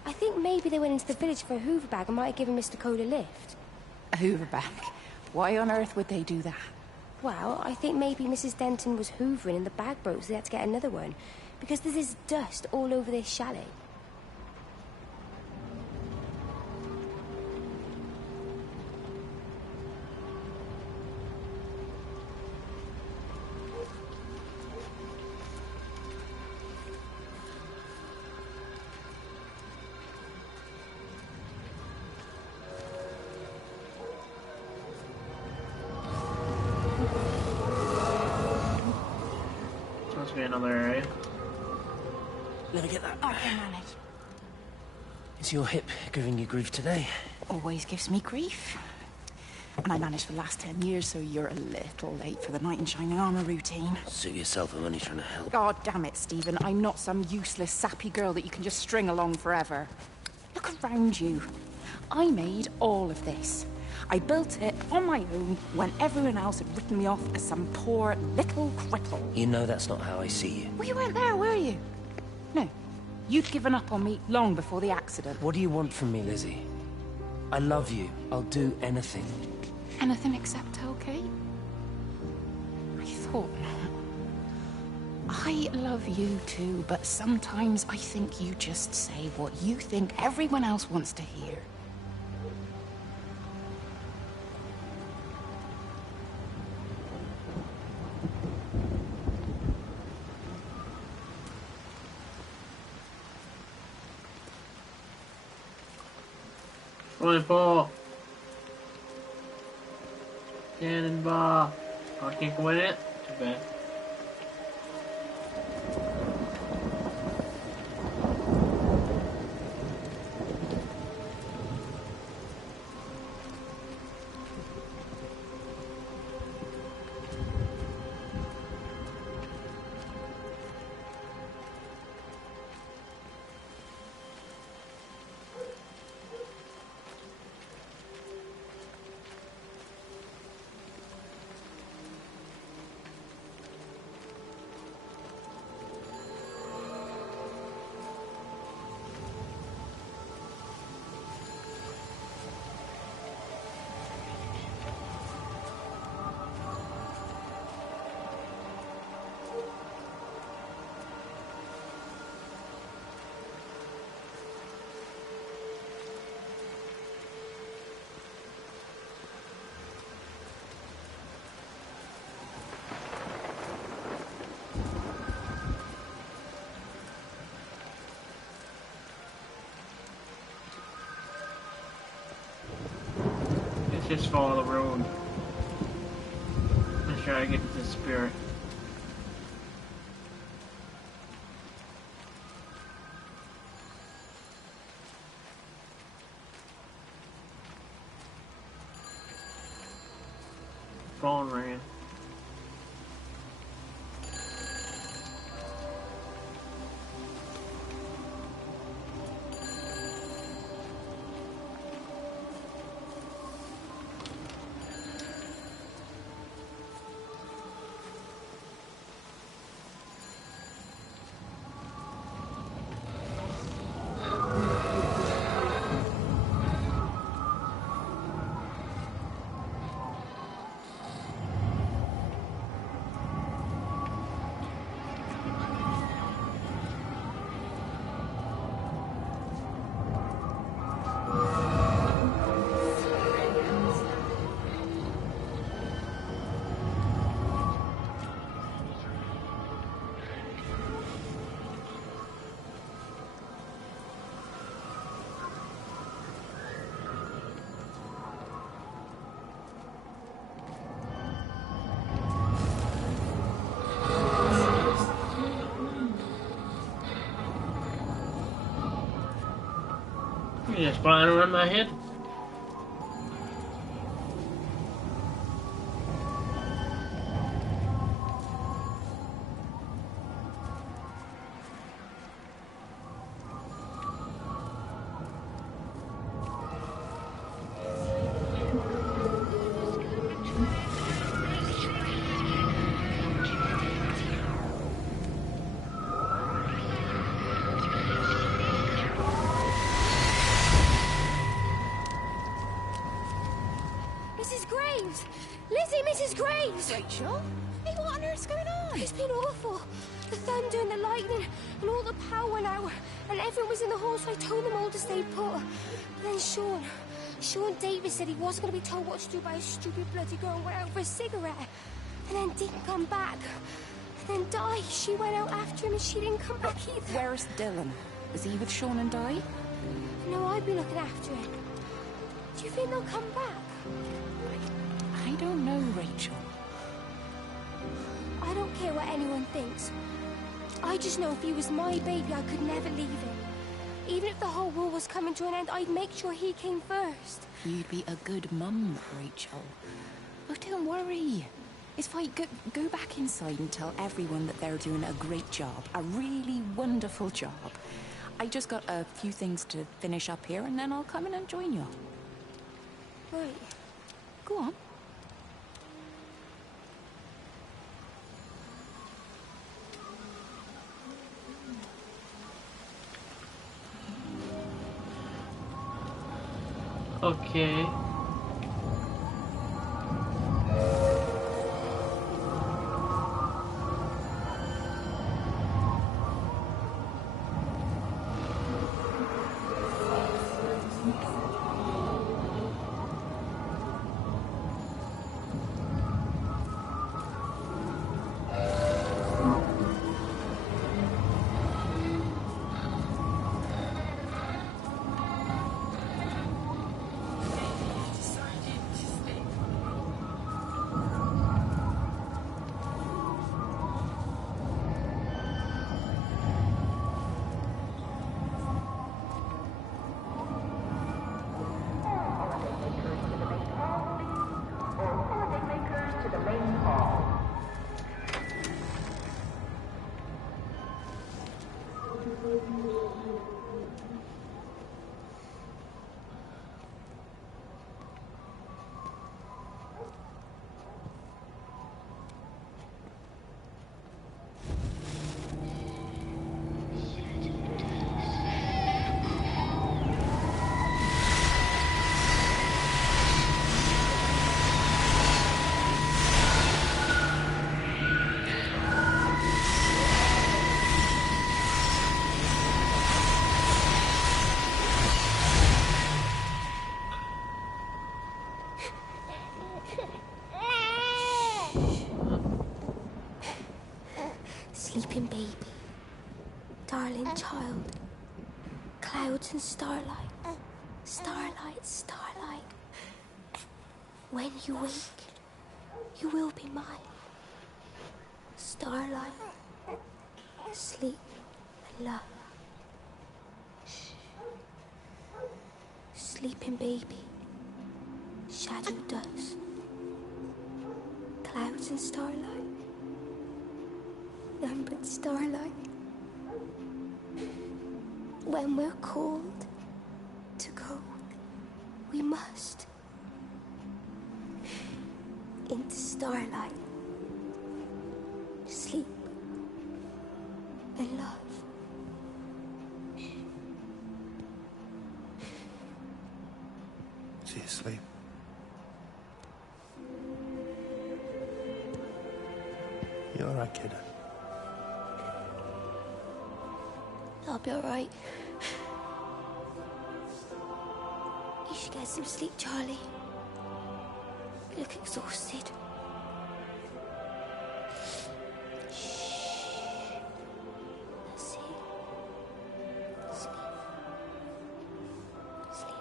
I think maybe they went into the village for a hoover bag and might have given Mr. Cole a lift. A hoover bag? Why on earth would they do that? Well, I think maybe Mrs. Denton was hoovering and the bag broke, so they had to get another one. Because there's this dust all over this chalet. be another area. Let me get that. I can manage. Is your hip giving you grief today? Always gives me grief. And I managed for the last 10 years, so you're a little late for the knight in shining armor routine. Suit yourself, I'm only trying to help. God damn it, Stephen. I'm not some useless, sappy girl that you can just string along forever. Look around you. I made all of this. I built it on my own when everyone else had written me off as some poor little cripple. You know that's not how I see you. Well, you weren't there, were you? No. You'd given up on me long before the accident. What do you want from me, Lizzie? I love you. I'll do anything. Anything except tell Kate? I thought not. I love you too, but sometimes I think you just say what you think everyone else wants to hear. Rolling ball. Cannonball. Oh, I can't go in it? Too bad. Just follow the road. Let's try to get to the spirit. Phone ran. You just flying around my head? Mrs. Graves! Lizzie, Mrs. Graves! Rachel? Hey, what on earth's going on? It's been awful. The thunder and the lightning and all the power went out. And everyone was in the hall, so I told them all to stay put. But then Sean Davis said he wasn't going to be told what to do by a stupid bloody girl and went out for a cigarette. And then didn't come back. And then Di, she went out after him and she didn't come back either. Where's Dylan? Is he with Sean and Di? No, I've been looking after him. Do you think they'll come back? I don't know, Rachel. I don't care what anyone thinks. I just know if he was my baby, I could never leave him. Even if the whole world was coming to an end, I'd make sure he came first. You'd be a good mum, Rachel. Oh, don't worry. It's fine. Go back inside and tell everyone that they're doing a great job. A really wonderful job. I just got a few things to finish up here, and then I'll come in and join you. Right. Go on. Okay. Sleeping baby, darling child, clouds and starlight, starlight, starlight. When you wake, you will be mine. Starlight, sleep and love. Sleeping baby, shadow dust, clouds and starlight. Numbered starlight. When we're called to go, we must into starlight, sleep and love. Is he asleep? You all right, kid? I'll be alright. You should get some sleep, Charlie. You look exhausted. Shh. That's it. Sleep. Sleep.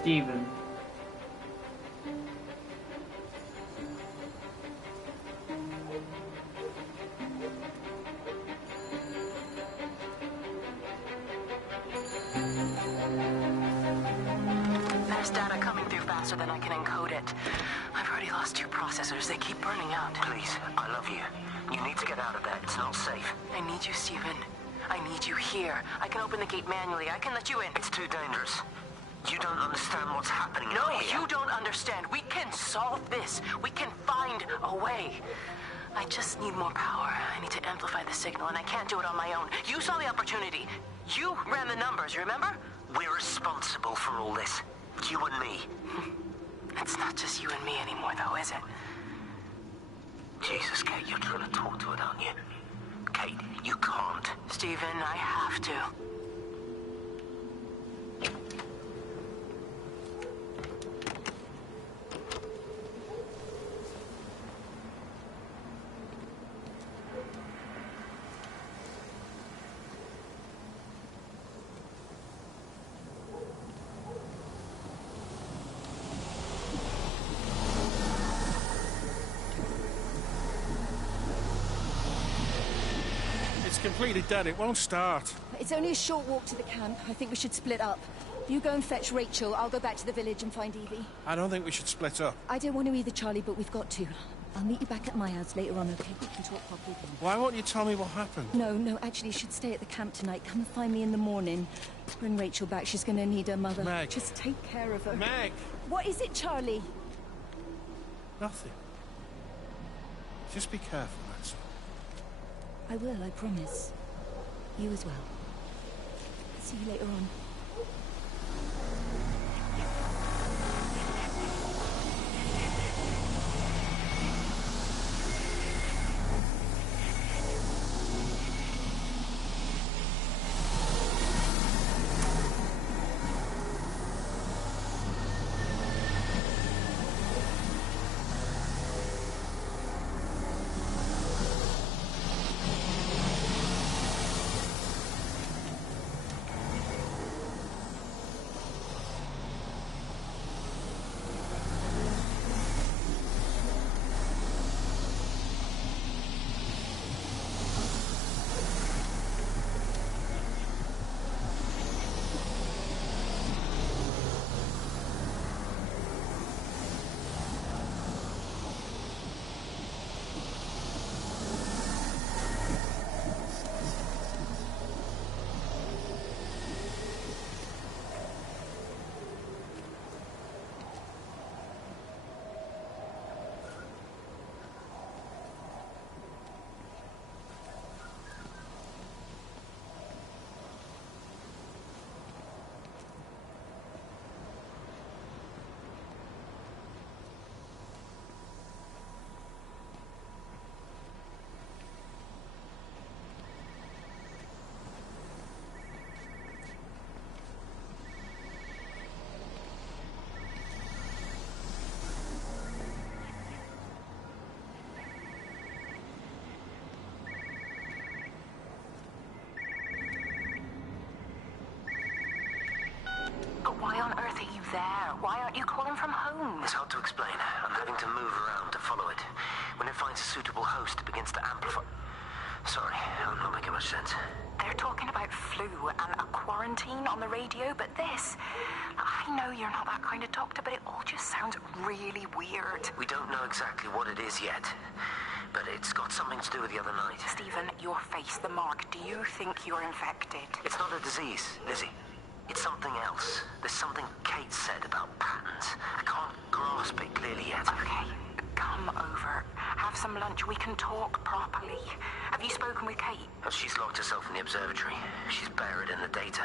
Steven. There's data coming through faster than I can encode it. I've already lost 2 processors. They keep burning out. Please, I love you. You need to get out of there. It's not safe. I need you, Steven. I need you here. I can open the gate manually. I can let you in. It's too dangerous. You don't understand what's happening No, out here. you don't understand. We can solve this. We can find a way. I just need more power. I need to amplify the signal, and I can't do it on my own. You saw the opportunity. You ran the numbers, remember? We're responsible for all this. You and me. It's not just you and me anymore, though, is it? Jesus, Kate, you're trying to talk to it, aren't you? Kate, you can't. Steven, I have to. Completely dead. It won't start. It's only a short walk to the camp. I think we should split up. You go and fetch Rachel. I'll go back to the village and find Evie. I don't think we should split up. I don't want to either, Charlie, but we've got to. I'll meet you back at my house later on, okay? We can talk properly then. Why won't you tell me what happened? No, actually, you should stay at the camp tonight. Come and find me in the morning. Bring Rachel back. She's going to need her mother. Meg. Just take care of her. Meg! What is it, Charlie? Nothing. Just be careful, that's all. I will, I promise. You as well. See you later on. Why on earth are you there? Why aren't you calling from home? It's hard to explain. I'm having to move around to follow it. When it finds a suitable host, it begins to amplify. Sorry, I'm not making much sense. They're talking about flu and a quarantine on the radio, but this... I know you're not that kind of doctor, but it all just sounds really weird. We don't know exactly what it is yet, but it's got something to do with the other night. Stephen, your face, the mark, do you think you're infected? It's not a disease, Lizzie. It's something else. There's something Kate said about patterns. I can't grasp it clearly yet. Okay, come over. Have some lunch. We can talk properly. Have you spoken with Kate? She's locked herself in the observatory. She's buried in the data.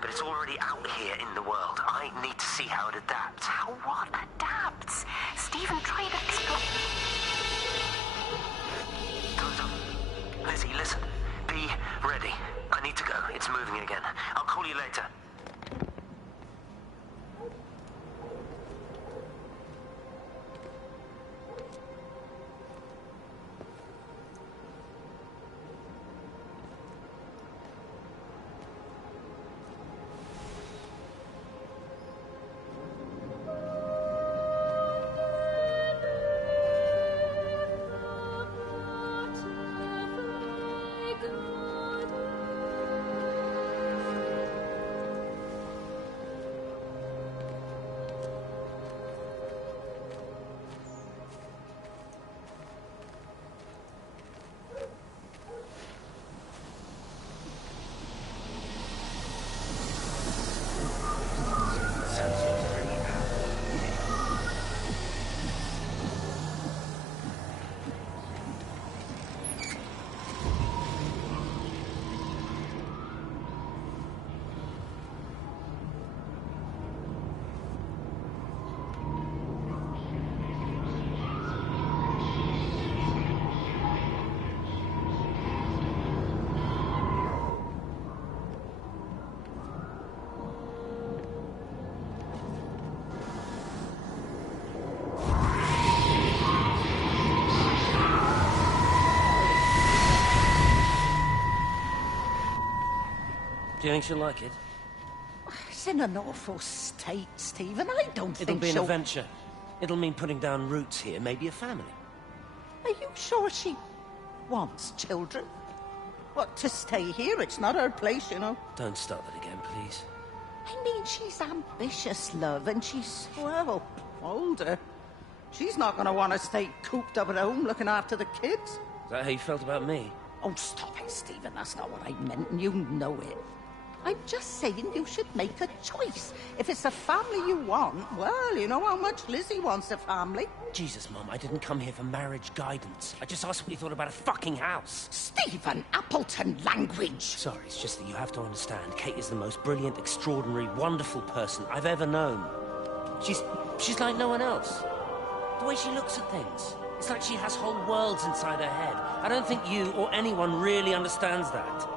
But it's already out here in the world. I need to see how it adapts. How what adapts? Stephen, try to explain. Time's up. Lizzie, listen. Be ready. I need to go. It's moving again. I'll call you later. Do you think she'll like it? It's in an awful state, Stephen. I don't It'll think be an she'll... adventure. It'll mean putting down roots here, maybe a family. Are you sure she wants children? What, to stay here? It's not her place, you know. Don't start that again, please. I mean, she's ambitious, love, and she's, well, older. She's not going to want to stay cooped up at home looking after the kids. Is that how you felt about me? Oh, stop it, Stephen. That's not what I meant, and you know it. I'm just saying you should make a choice. If it's a family you want, well, you know how much Lizzie wants a family. Jesus, Mum, I didn't come here for marriage guidance. I just asked what you thought about a fucking house. Stephen Appleton language. Sorry, it's just that you have to understand. Kate is the most brilliant, extraordinary, wonderful person I've ever known. She's like no one else. The way she looks at things. It's like she has whole worlds inside her head. I don't think you or anyone really understands that.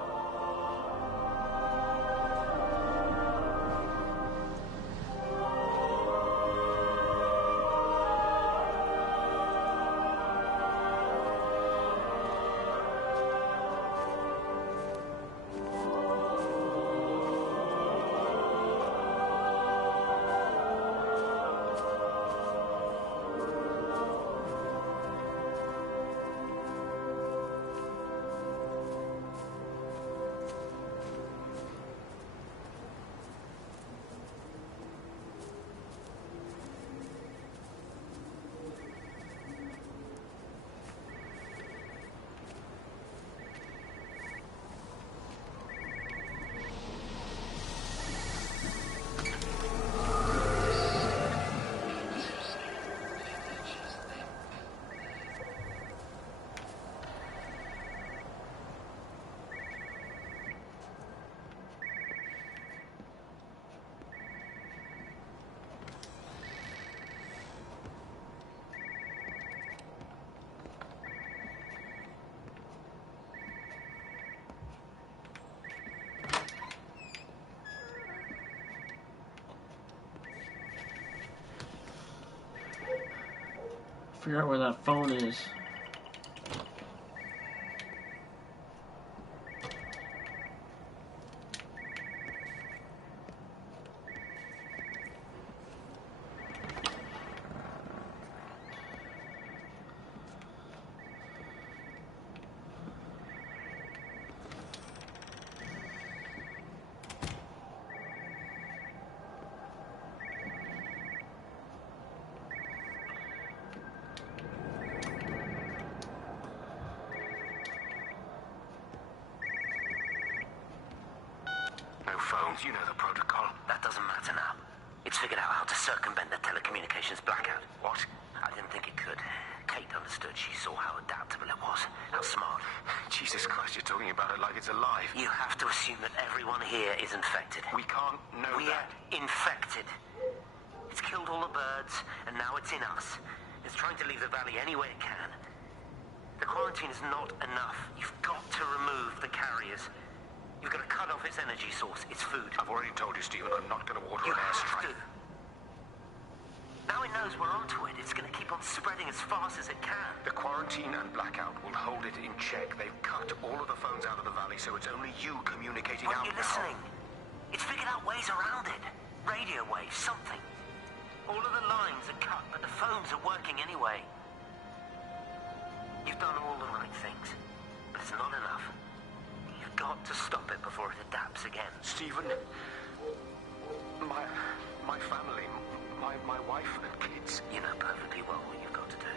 Figure out where that phone is. You know the protocol. That doesn't matter now. It's figured out how to circumvent the telecommunications blackout. What? I didn't think it could. Kate understood. She saw how adaptable it was. How smart. Jesus Christ, you're talking about it like it's alive. You have to assume that everyone here is infected. We can't know that. We're infected. It's killed all the birds, and now it's in us. It's trying to leave the valley any way it can. The quarantine is not enough. You've got to remove the carriers. You've got to cut off its energy source, its food. I've already told you, Stephen, I'm not going to order an airstrike. Now it knows we're onto it. It's going to keep on spreading as fast as it can. The quarantine and blackout will hold it in check. They've cut all of the phones out of the valley, so it's only you communicating out now. Are you listening? It's figured out ways around it. Radio waves, something. All of the lines are cut, but the phones are working anyway. You've done all the right things, but it's not enough. You've got to stop it before it adapts again. Stephen, my family, my wife and kids. You know perfectly well what you've got to do.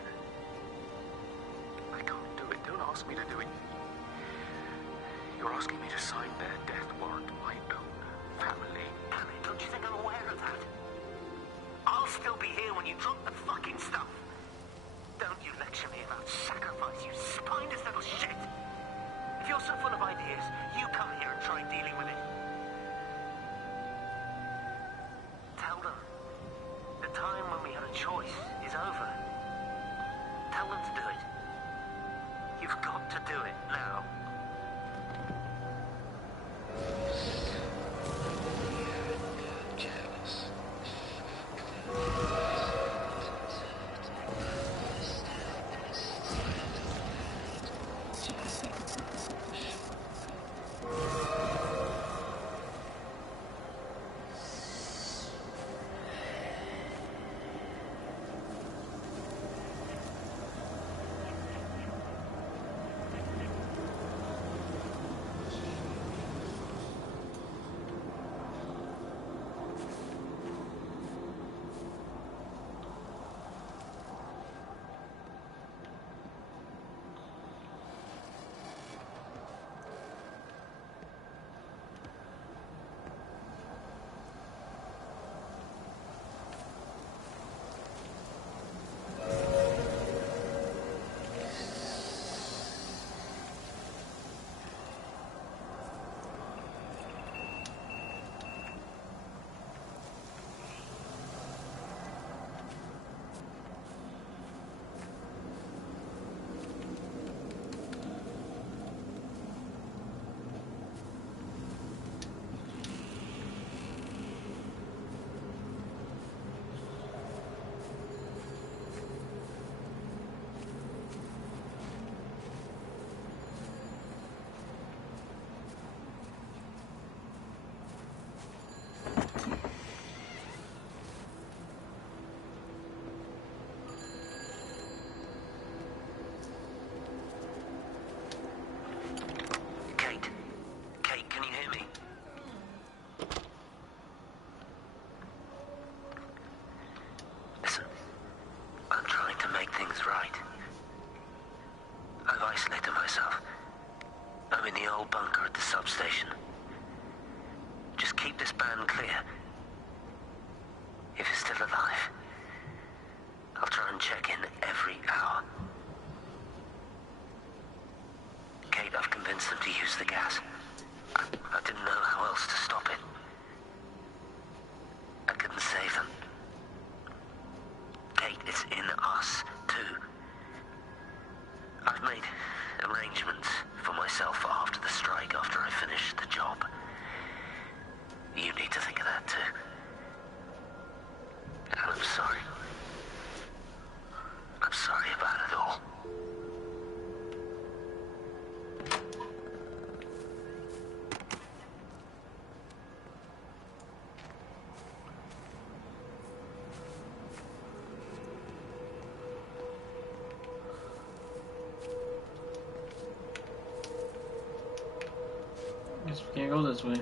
I can't do it. Don't ask me to do it. You're asking me to sign their death warrant, my own family. Damn it, don't you think I'm aware of that? I'll still be here when you drop the fucking stuff. Don't you lecture me about sacrifice, you spineless little shit. If you're so full of ideas, you come here and try dealing with it. Tell them the time when we had a choice is over. Tell them to do it. You've got to do it now. Can you hear me? Listen, I'm trying to make things right. I've isolated myself. I'm in the old bunker at the substation. Just keep this band clear. If it's still alive, I'll try and check in every hour. Kate, I've convinced them to use the gas. I didn't know how else to stop it. I couldn't save them. Kate, it's in us, too. I've made arrangements for myself after the strike, after I finish the job. You need to think of that, too. And I'm sorry. I'm sorry about it all. Guess we can't go this way.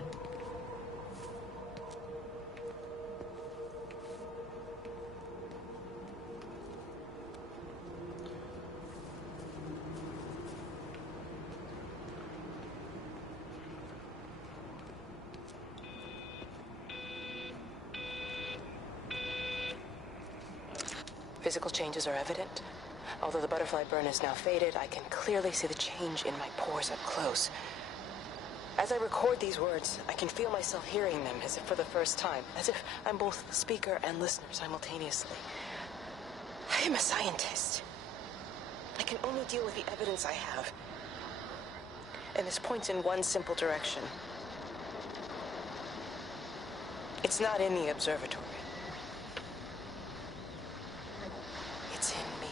Physical changes are evident. Although the butterfly burn is now faded, I can clearly see the change in my pores up close. As I record these words, I can feel myself hearing them as if for the first time, as if I'm both speaker and listener simultaneously. I am a scientist. I can only deal with the evidence I have. And this points in one simple direction. It's not in the observatory. It's in me.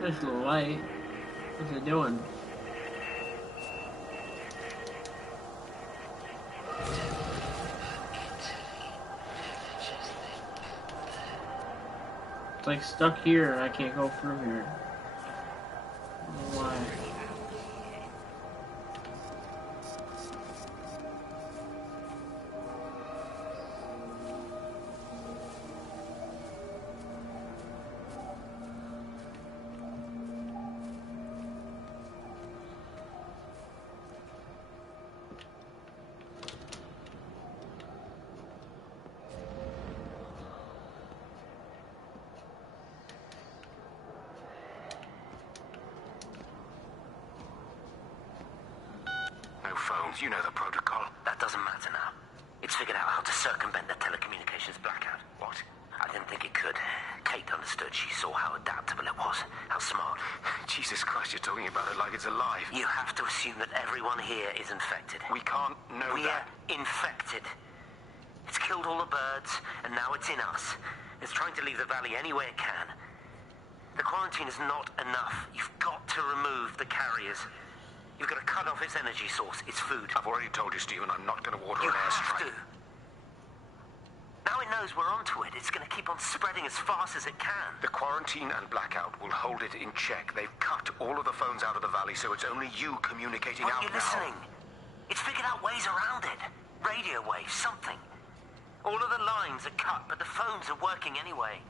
There's the light. What's it doing? It's like stuck here and I can't go through here. I don't know why. You know the protocol. That doesn't matter now. It's figured out how to circumvent the telecommunications blackout. What? I didn't think it could. Kate understood. She saw how adaptable it was. How smart. Jesus Christ, you're talking about it like it's alive. You have to assume that everyone here is infected. We can't know that. We're infected. It's killed all the birds, and now it's in us. It's trying to leave the valley any way it can. The quarantine is not enough. You've got to remove the carriers. You've got to cut off its energy source, its food. I've already told you, Stephen, I'm not going to order You an have airstrike. to. Now it knows we're onto it. It's going to keep on spreading as fast as it can. The quarantine and blackout will hold it in check. They've cut all of the phones out of the valley, so it's only you communicating Aren't out you now. listening? It's figured out ways around it. Radio waves, something. All of the lines are cut, but the phones are working anyway.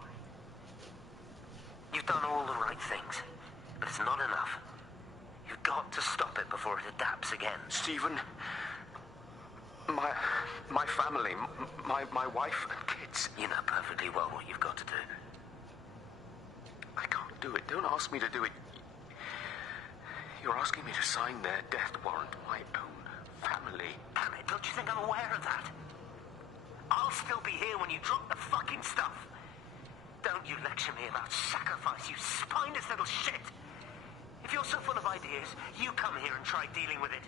You've done all the right things, but it's not enough. You've got to stop it before it adapts again. Stephen, my family, my wife and kids. You know perfectly well what you've got to do. I can't do it. Don't ask me to do it. You're asking me to sign their death warrant. My own family. Damn it, don't you think I'm aware of that? I'll still be here when you drop the fucking stuff. Don't you lecture me about sacrifice, you spineless little shit. If you're so full of ideas, you come here and try dealing with it.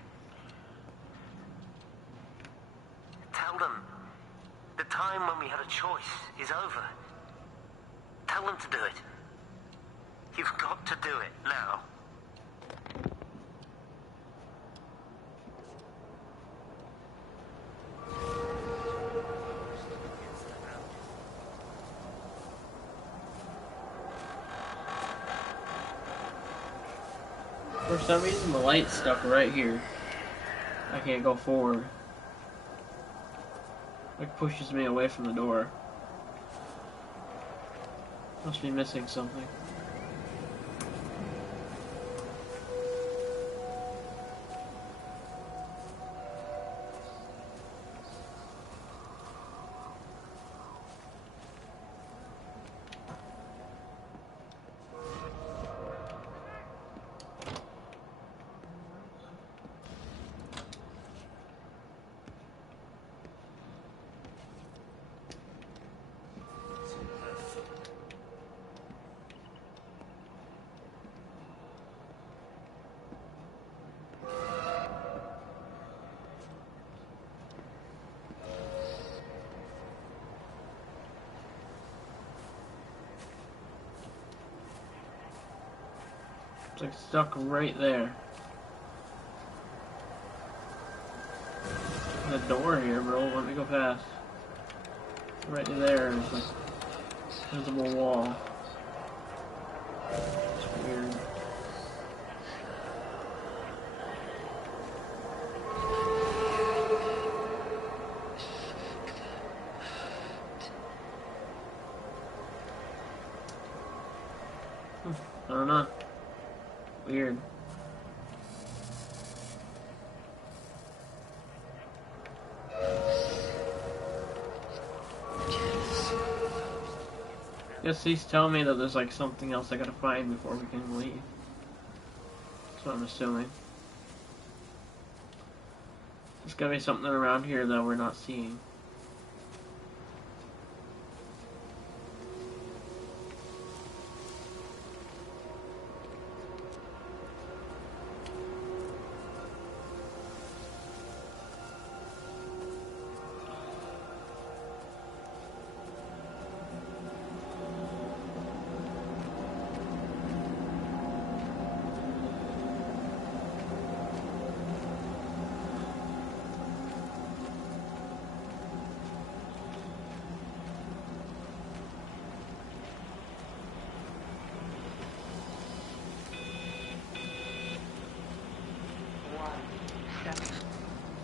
Tell them the time when we had a choice is over. Tell them to do it. You've got to do it now. For some reason, the light's stuck right here. I can't go forward. It pushes me away from the door. Must be missing something. It's like stuck right there. The door here, bro. Let me go past. Right there is like visible wall. It's weird. I don't know. Weird. Guess he's telling me that there's like something else I gotta find before we can leave. That's what I'm assuming. There's gotta be something around here that we're not seeing.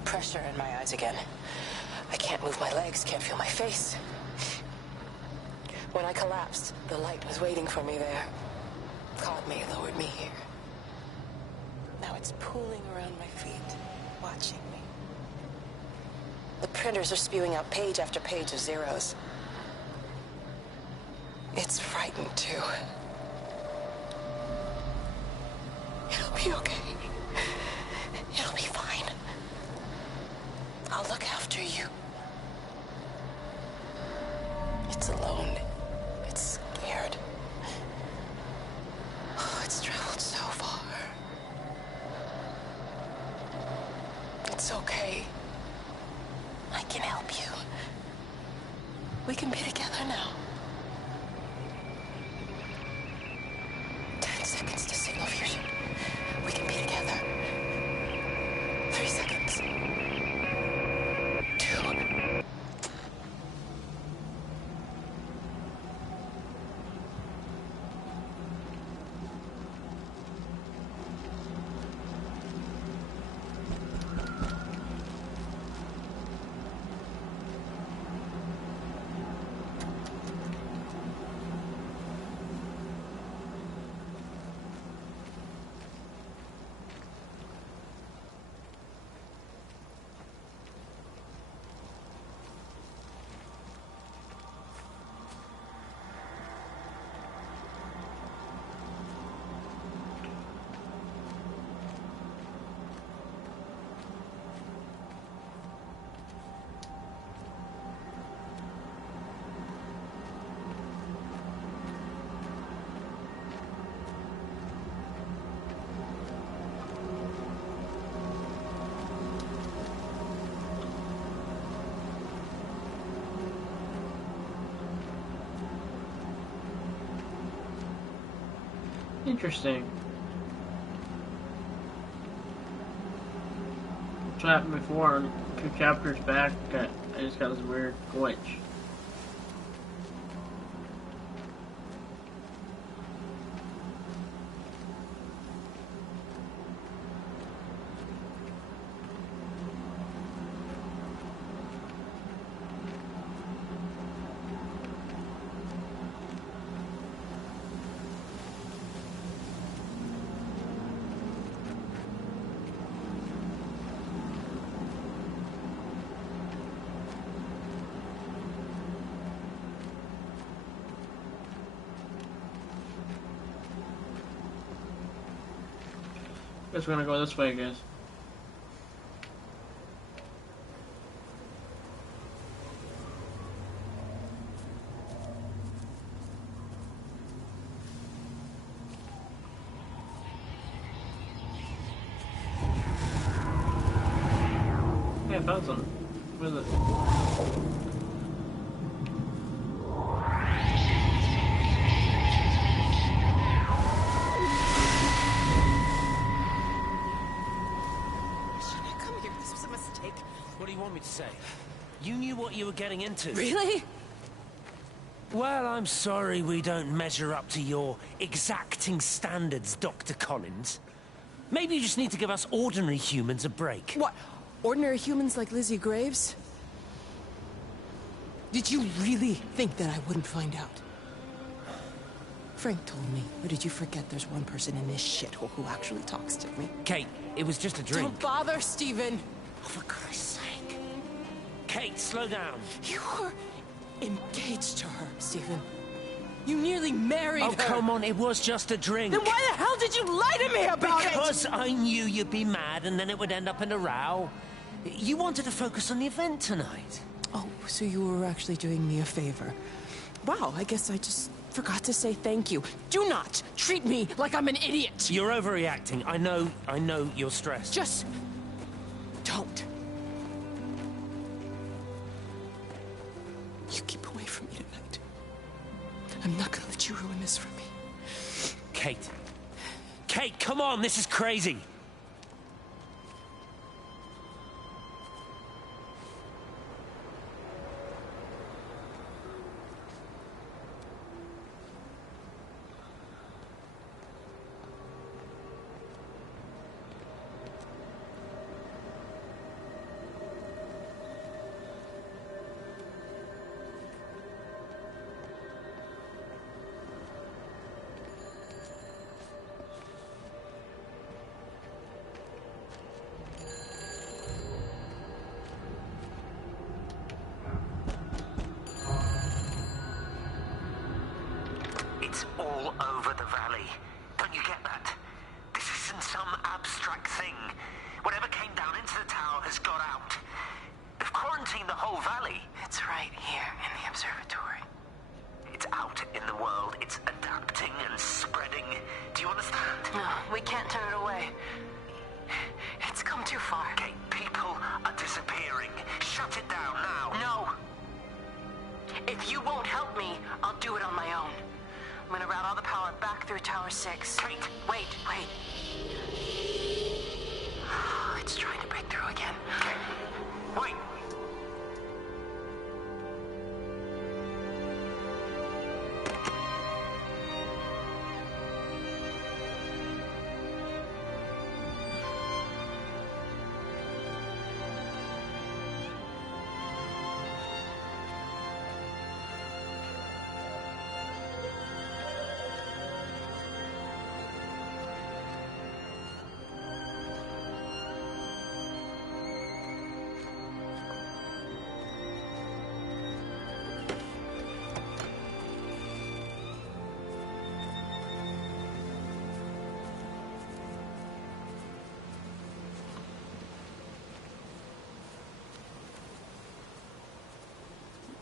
Pressure in my eyes again. I can't move my legs, can't feel my face. When I collapsed, the light was waiting for me there. Caught me, lowered me here. Now it's pooling around my feet, watching me. The printers are spewing out page after page of zeros. It's frightened too. It'll be okay. It'll be fine. I'll look after you. It's alone. It's scared. Oh, it's traveled so far. It's okay. I can help you. We can be together now. Interesting. That's what happened before, and 2 chapters back, I just got this weird glitch. Guess we're gonna go this way, guys. Hey, I found something. What is it? What do you want me to say? You knew what you were getting into. Really? Well, I'm sorry we don't measure up to your exacting standards, Dr. Collins. Maybe you just need to give us ordinary humans a break. What? Ordinary humans like Lizzie Graves? Did you really think that I wouldn't find out? Frank told me, or did you forget there's one person in this shithole who actually talks to me? Kate, it was just a drink. Don't bother, Stephen! Oh, for Christ's sake. Kate, slow down. You were engaged to her, Stephen. You nearly married her. Oh, come on, it was just a drink. Then why the hell did you lie to me about it? Because I knew you'd be mad and then it would end up in a row. You wanted to focus on the event tonight. Oh, so you were actually doing me a favor. Wow, I guess I just forgot to say thank you. Do not treat me like I'm an idiot. You're overreacting. I know you're stressed. Just don't. You keep away from me tonight. I'm not gonna let you ruin this for me. Kate. Kate, come on, this is crazy. It's all over the valley. Don't you get that? This isn't some abstract thing. Whatever came down into the tower has got out. They've quarantined the whole valley. It's right here in the observatory. It's out in the world. It's adapting and spreading. Do you understand? No, we can't turn it away. It's come too far. Okay, people are disappearing. Shut it down now. No. If you won't help me, I'll do it on my own. I'm gonna route all the power back through Tower 6. Kate! Wait. It's trying to break through again. Kate, wait!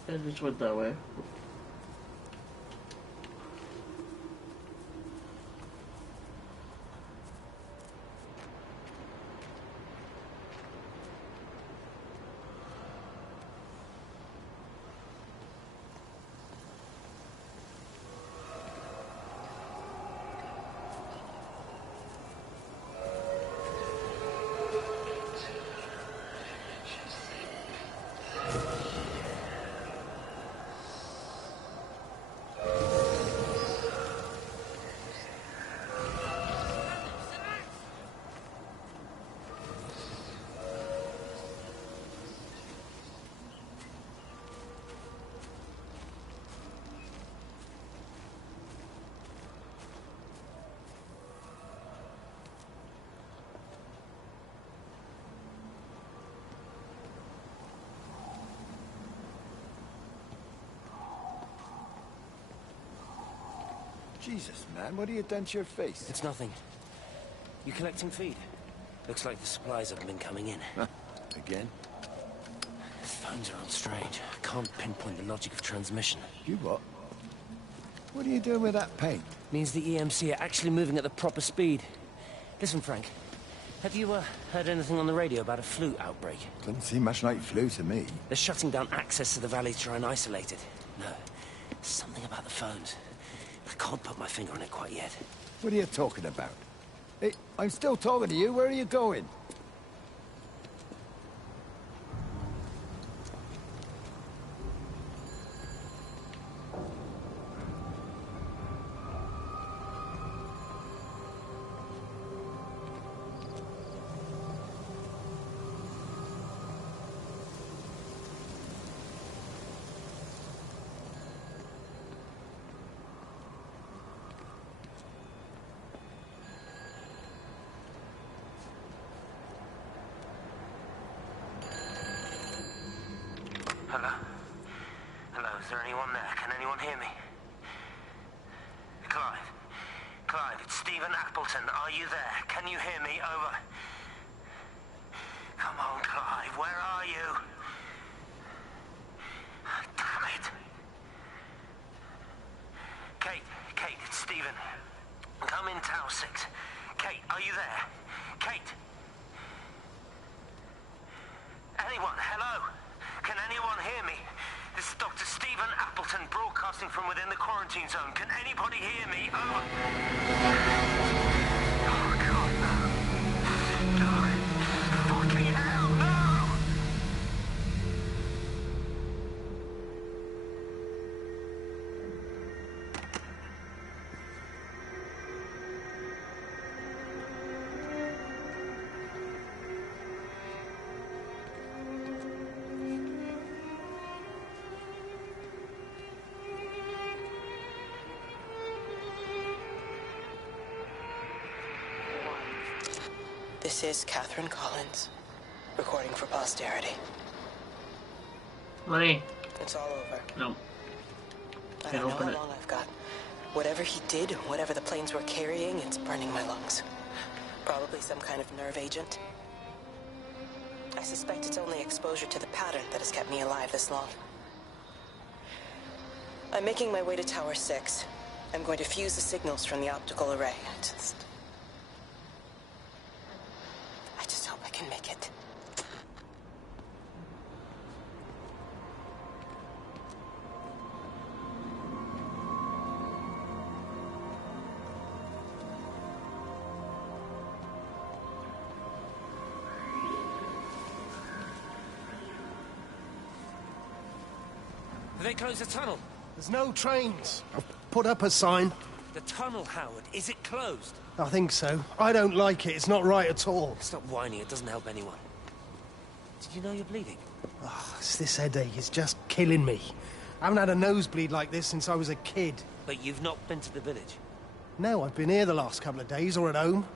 I just went that way. Jesus, man, what have you done to your face? It's nothing. You collecting feed? Looks like the supplies haven't been coming in. Again? The phones are all strange. I can't pinpoint the logic of transmission. You what? What are you doing with that paint? Means the EMC are actually moving at the proper speed. Listen, Frank. Have you heard anything on the radio about a flu outbreak? Doesn't seem much like flu to me. They're shutting down access to the valley to try and isolate it. No, something about the phones. I can't put my finger on it quite yet. What are you talking about? Hey, I'm still talking to you. Where are you going? Hello? Hello, is there anyone there? Can anyone hear me? Clive? Clive, it's Stephen Appleton. Are you there? Can you hear me? Over. Come on, Clive, where are you? Damn it. Kate, it's Stephen. Come in Tower 6. Kate, are you there? Kate? Anyone? Hello? Can anyone hear me? This is Dr. Stephen Appleton broadcasting from within the quarantine zone. Can anybody hear me? Over. Oh, God, no. No. Fucking hell, no! This is Catherine Collins, recording for posterity. Money. It's all over. No. I Can't don't know open how it. long I've got. Whatever he did, whatever the planes were carrying, it's burning my lungs. Probably some kind of nerve agent. I suspect it's only exposure to the pattern that has kept me alive this long. I'm making my way to Tower 6. I'm going to fuse the signals from the optical array. I just hope I can make it. Have they closed the tunnel? There's no trains. I've put up a sign. The tunnel, Howard, is it closed? I think so. I don't like it. It's not right at all. Stop whining, it doesn't help anyone. Did you know you're bleeding? Oh, it's this headache. It's just killing me. I haven't had a nosebleed like this since I was a kid. But you've not been to the village? No, I've been here the last couple of days, or at home.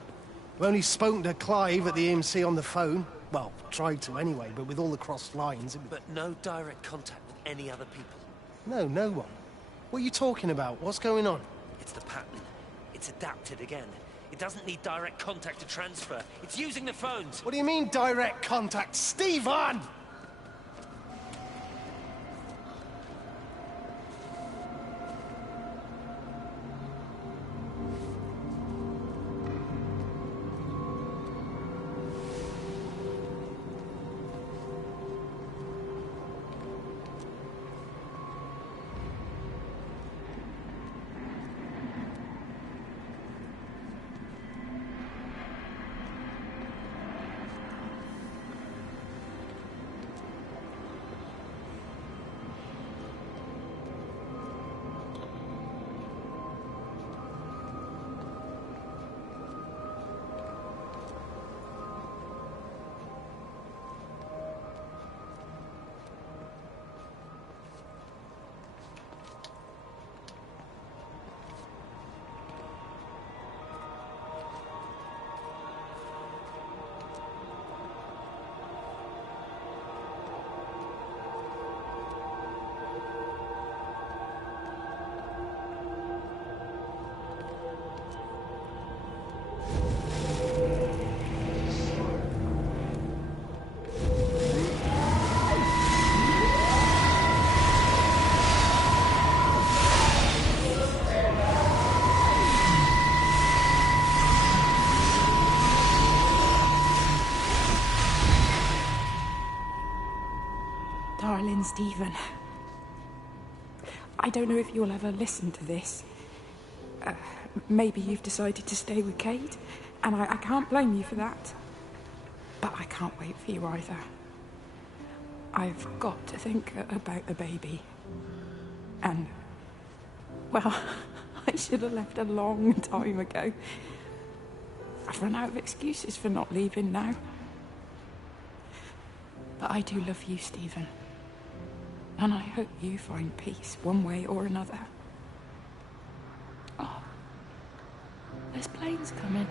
I've only spoken to Clive at the EMC on the phone. Well, tried to anyway, but with all the crossed lines... But no direct contact with any other people? No, no one. What are you talking about? What's going on? It's the pattern. It's adapted again. It doesn't need direct contact to transfer. It's using the phones. What do you mean, direct contact? Stephen! Darling Stephen, I don't know if you'll ever listen to this. Maybe you've decided to stay with Kate, and I can't blame you for that. But I can't wait for you either. I've got to think about the baby. And, well, I should have left a long time ago. I've run out of excuses for not leaving now. But I do love you, Stephen. And I hope you find peace one way or another. Oh, there's planes coming.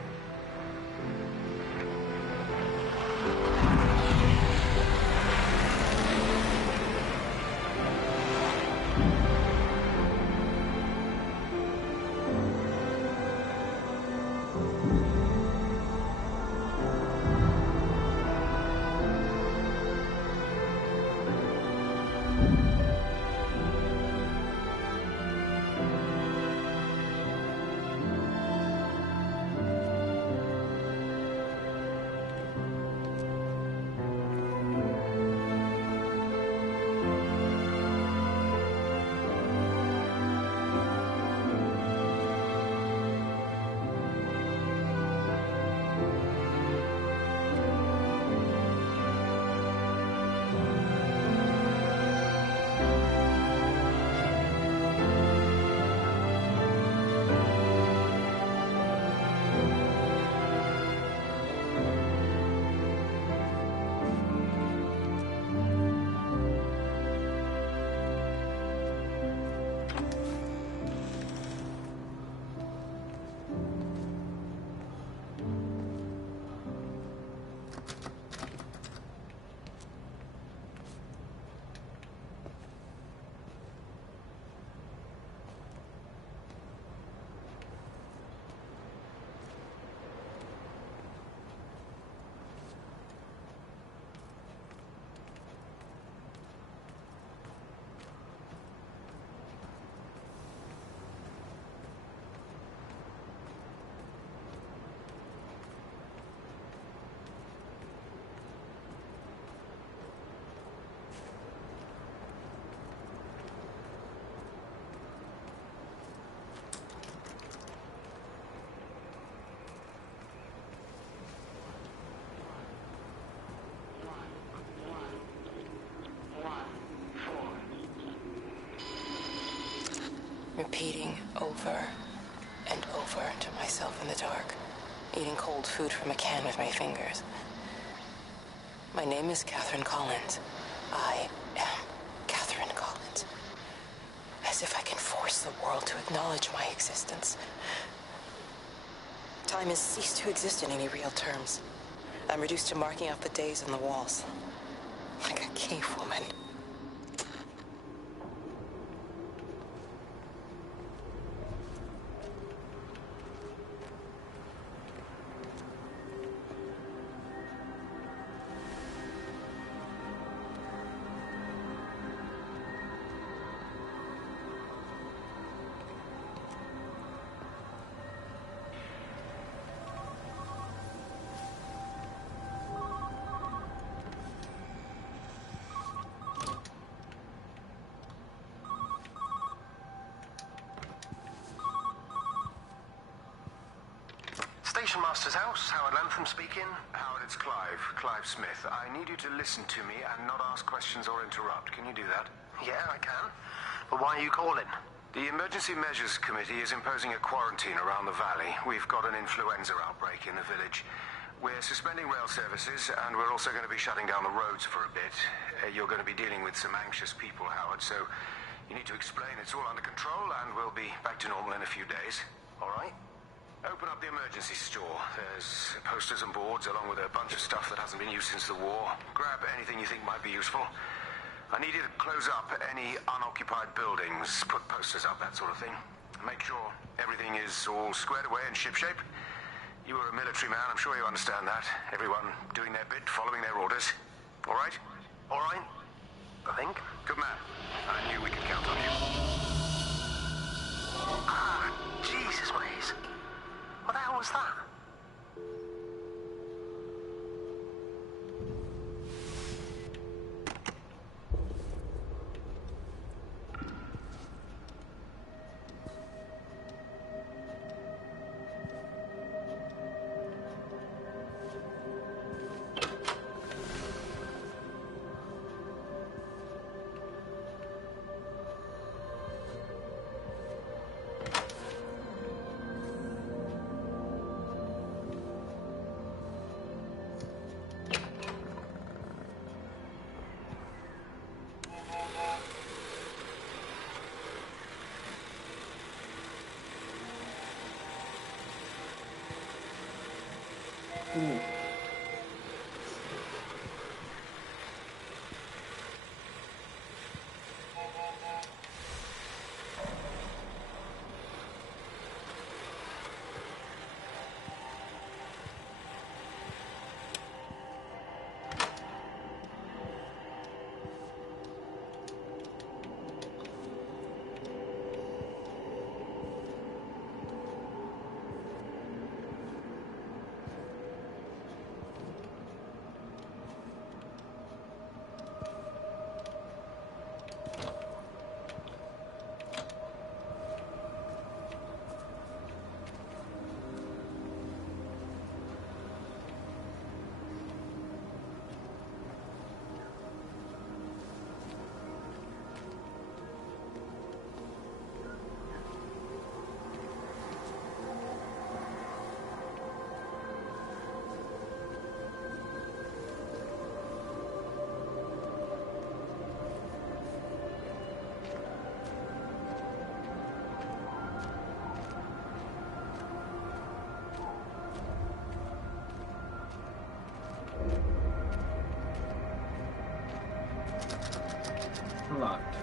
Repeating over and over to myself in the dark, eating cold food from a can with my fingers. My name is Catherine Collins. I am Catherine Collins. As if I can force the world to acknowledge my existence. Time has ceased to exist in any real terms. I'm reduced to marking out the days on the walls. Like a cave woman. Station Master's house, Howard Lantham speaking. Howard, it's Clive. Clive Smith. I need you to listen to me and not ask questions or interrupt. Can you do that? Yeah, I can. But why are you calling? The Emergency Measures Committee is imposing a quarantine around the valley. We've got an influenza outbreak in the village. We're suspending rail services, and we're also going to be shutting down the roads for a bit. You're going to be dealing with some anxious people, Howard, so you need to explain it's all under control, and we'll be back to normal in a few days. All right? Open up the emergency store. There's posters and boards along with a bunch of stuff that hasn't been used since the war. Grab anything you think might be useful. I need you to close up any unoccupied buildings, put posters up, that sort of thing. Make sure everything is all squared away and shipshape. You were a military man, I'm sure you understand that. Everyone doing their bit, following their orders. All right? All right, I think. Good man. I knew we could count on you. Ah, Jesus, Maze. What the hell was that? Ooh. Locked.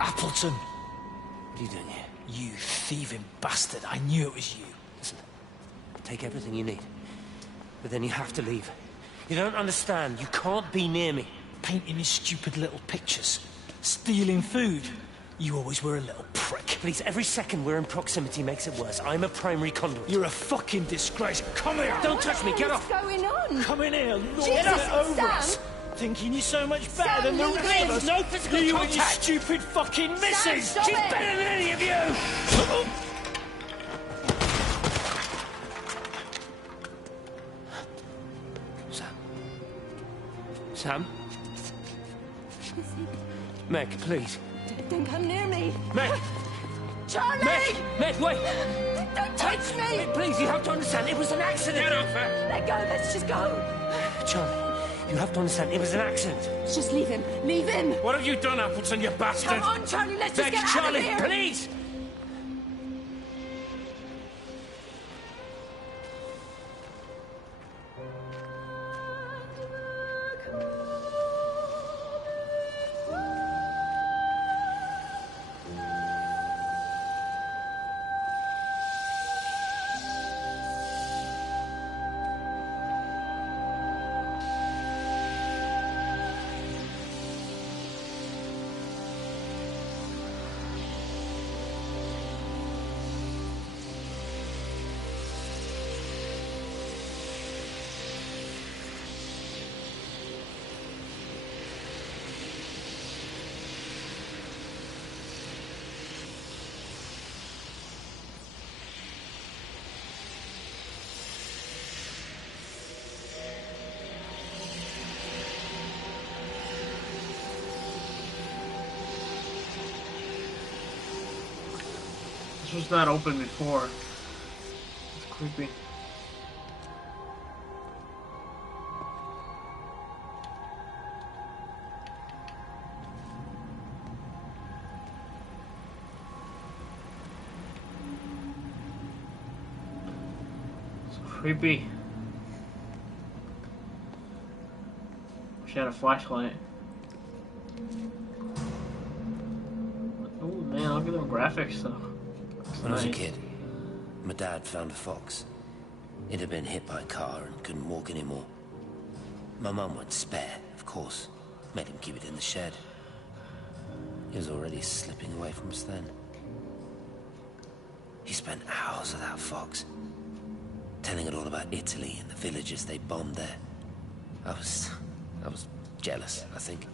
Appleton! What are you doing here? You thieving bastard. I knew it was you. Listen, take everything you need. But then you have to leave. You don't understand. You can't be near me. Painting his stupid little pictures. Stealing food. You always were a little prick. Please, every second we're in proximity makes it worse. I'm a primary conduit. You're a fucking disgrace. Come here! Don't touch me, get off! What's going on? Come in here, lord Jesus, it over Sam. us. Thinking you're so much better than the leave rest him. of us. No physical you contact. and your stupid fucking missus. stop She's it. better than any of you. Sam? Meg, please. Don't come near me. Meg! Charlie! Meg, wait! Don't touch me! Meg, please, you have to understand, it was an accident! Get off her! Let go, let's just go. Charlie, you have to understand, it was an accident. Just leave him. Leave him. What have you done, Appleton, you bastard? Come on, Charlie, let's just Meg, get Charlie, out of here. please! This was not open before. It's creepy. It's creepy. Wish I had a flashlight. Oh man, look at them graphics though. When I was a kid, my dad found a fox. It had been hit by a car and couldn't walk anymore. My mum went spare, of course. Made him keep it in the shed. He was already slipping away from us then. He spent hours with that fox, telling it all about Italy and the villages they bombed there. I was jealous, I think.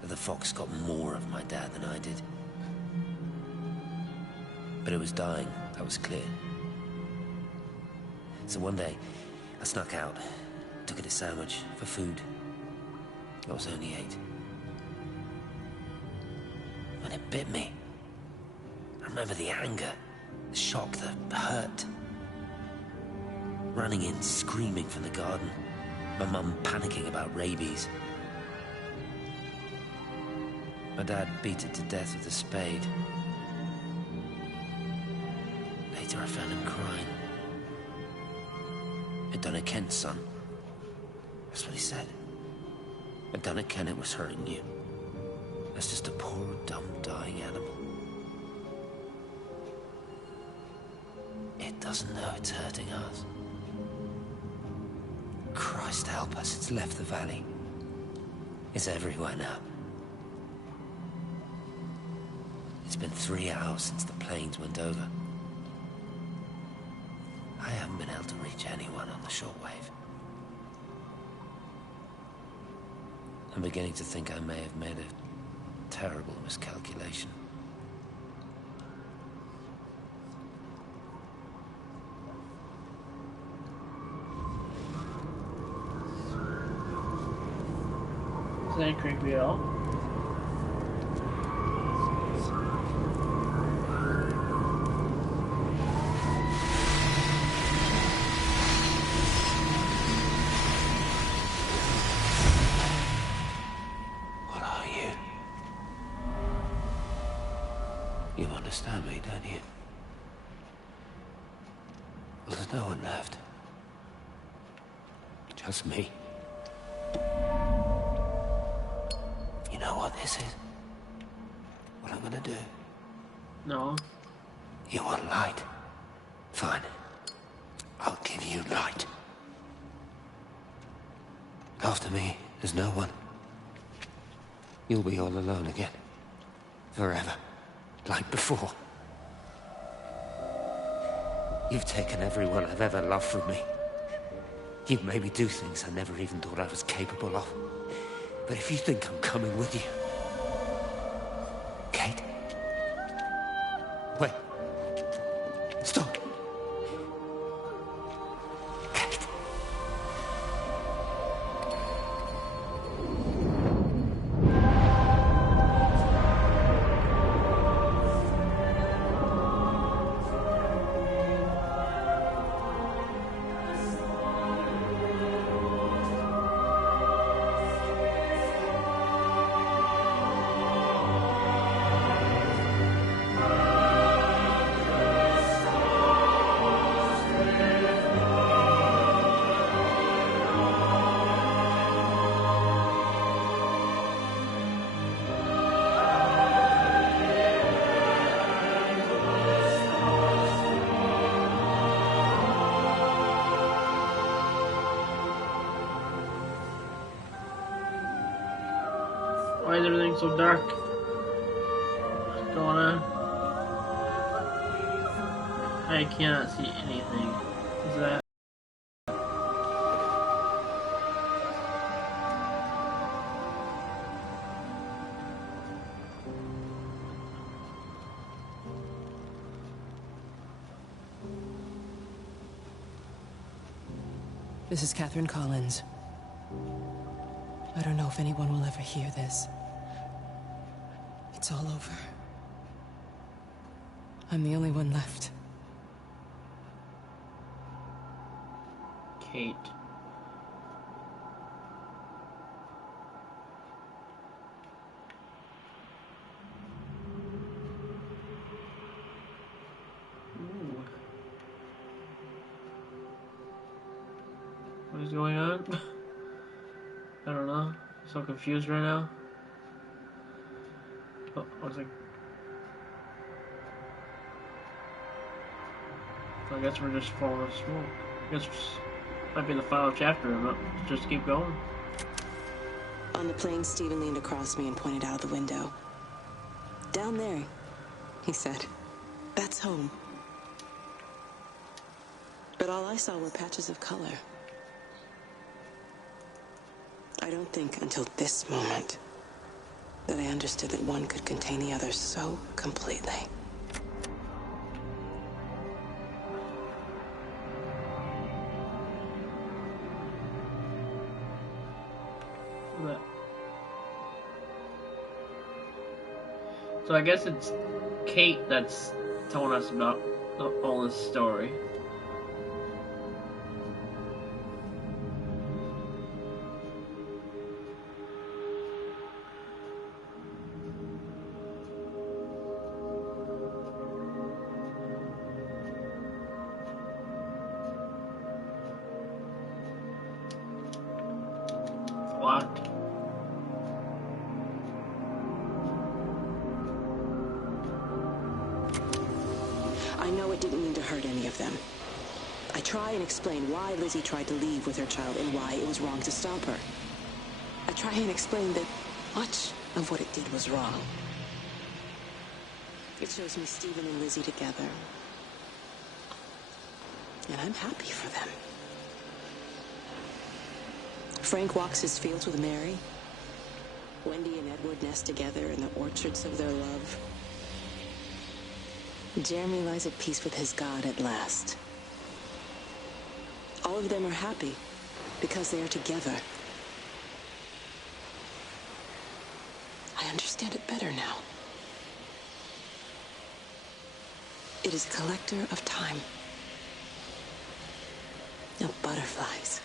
That the fox got more of my dad than I did. But it was dying, that was clear. So one day, I snuck out, to get a sandwich for food. I was only 8. When it bit me, I remember the anger, the shock, the hurt. Running in, screaming from the garden. My mum panicking about rabies. My dad beat it to death with a spade. Later I found him crying. I'd done it, Ken's son. That's what he said. I'd done it, Ken, it was hurting you. That's just a poor, dumb, dying animal. It doesn't know it's hurting us. Christ help us, it's left the valley. It's everywhere now. It's been 3 hours since the planes went over. I haven't been able to reach anyone on the shortwave. I'm beginning to think I may have made a terrible miscalculation. Is that creepy at all? What are you? You understand me, don't you? Well, there's no one left. Just me. You know what this is? What I'm gonna do? No. You want light? Fine. I'll give you light. After me, there's no one. You'll be all alone again. Forever. Like before. You've taken everyone I've ever loved from me. You've made me do things I never even thought I was capable of. But if you think I'm coming with you... Kate? Wait. Stop. Kate. Why is everything so dark? What's going on? I cannot see anything. Is that... This is Catherine Collins. I don't know if anyone will ever hear this. It's all over. I'm the only one left. Kate. Ooh. What is going on? I don't know. I'm so confused right now. Oh, I was like... I guess we're just falling asleep. I guess this might be the final chapter, but just keep going. On the plane, Stephen leaned across me and pointed out the window. Down there, he said. That's home. But all I saw were patches of color. I don't think until this moment that I understood that one could contain the other so completely. But, so I guess it's Kate that's telling us about all this story. Locked. I know it didn't mean to hurt any of them. I try and explain why Lizzie tried to leave with her child and why it was wrong to stop her. I try and explain that much of what it did was wrong. It shows me Stephen and Lizzie together. And I'm happy for them. Frank walks his fields with Mary. Wendy and Edward nest together in the orchards of their love. Jeremy lies at peace with his God at last. All of them are happy because they are together. I understand it better now. It is a collector of time, of butterflies.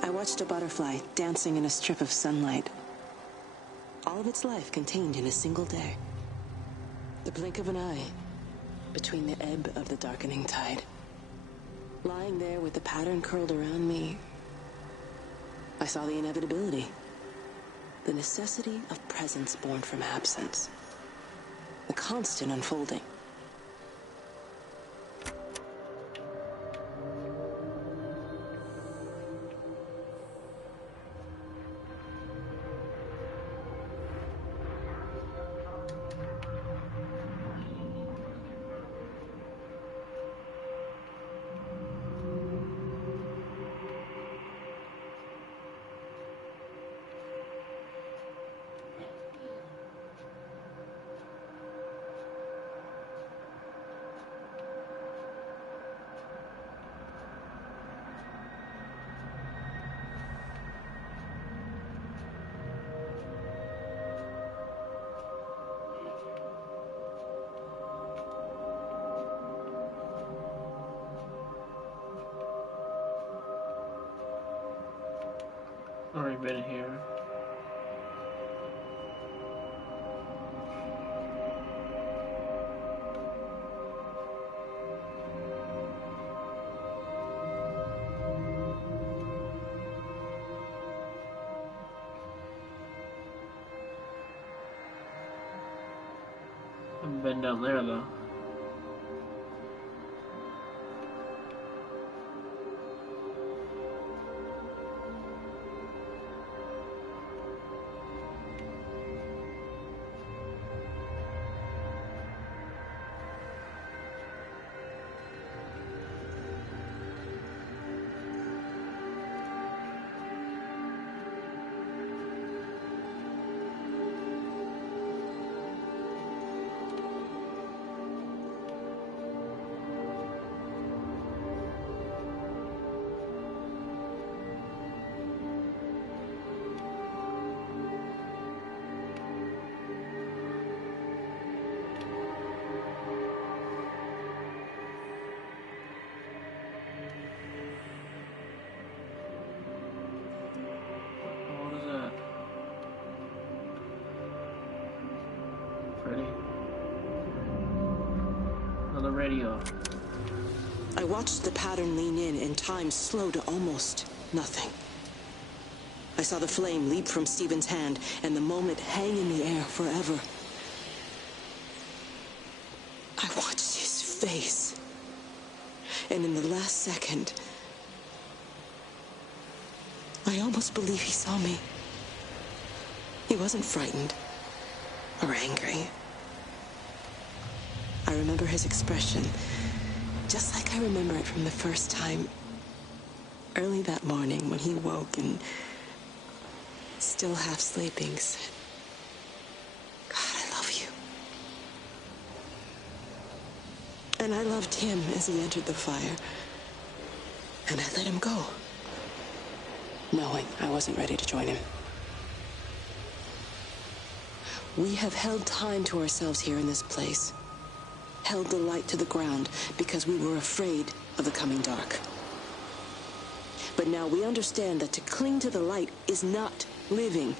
I watched a butterfly dancing in a strip of sunlight. All of its life contained in a single day. The blink of an eye between the ebb of the darkening tide. Lying there with the pattern curled around me, I saw the inevitability. The necessity of presence born from absence. The constant unfolding. Already been here. Haven't been down there though. the radio. I watched the pattern lean in and time slow to almost nothing. I saw the flame leap from Stephen's hand and the moment hang in the air forever. I watched his face. And in the last second, I almost believe he saw me. He wasn't frightened or angry. I remember his expression, just like I remember it from the first time, early that morning when he woke and, still half sleeping, said, "God, I love you." And I loved him as he entered the fire. And I let him go, knowing I wasn't ready to join him. We have held time to ourselves here in this place. Held the light to the ground because we were afraid of the coming dark. But now we understand that to cling to the light is not living.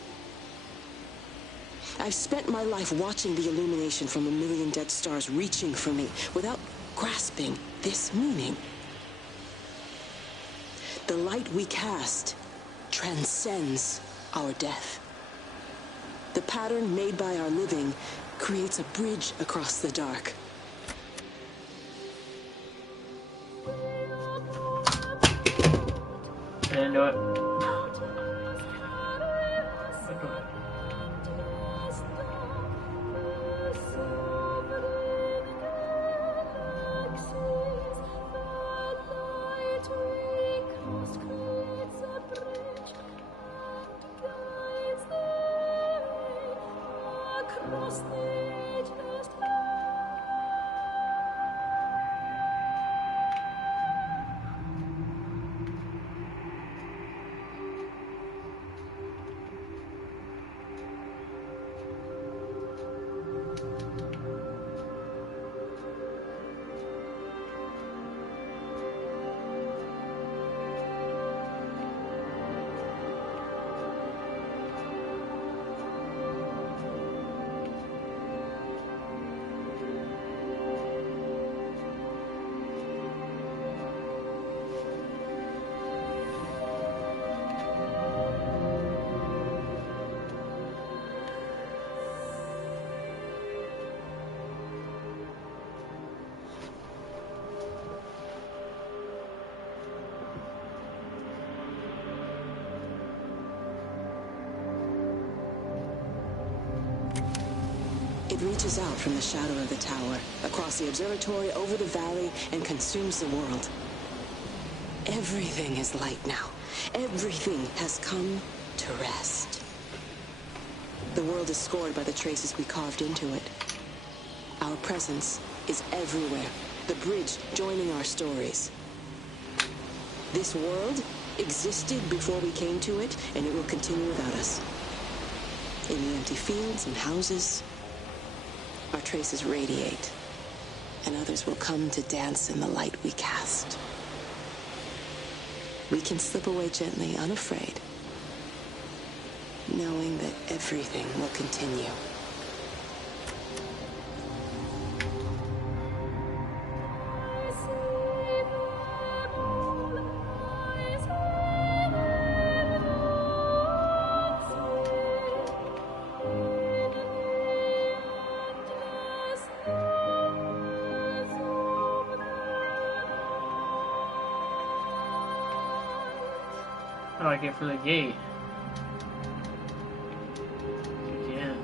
I've spent my life watching the illumination from a million dead stars reaching for me without grasping this meaning. The light we cast transcends our death. The pattern made by our living creates a bridge across the dark. I didn't do it. It reaches out from the shadow of the tower, across the observatory, over the valley, and consumes the world. Everything is light now. Everything has come to rest. The world is scored by the traces we carved into it. Our presence is everywhere, the bridge joining our stories. This world existed before we came to it, and it will continue without us. In the empty fields and houses, our traces radiate, and others will come to dance in the light we cast. We can slip away gently, unafraid, knowing that everything will continue. How do I get for the gate? I can't.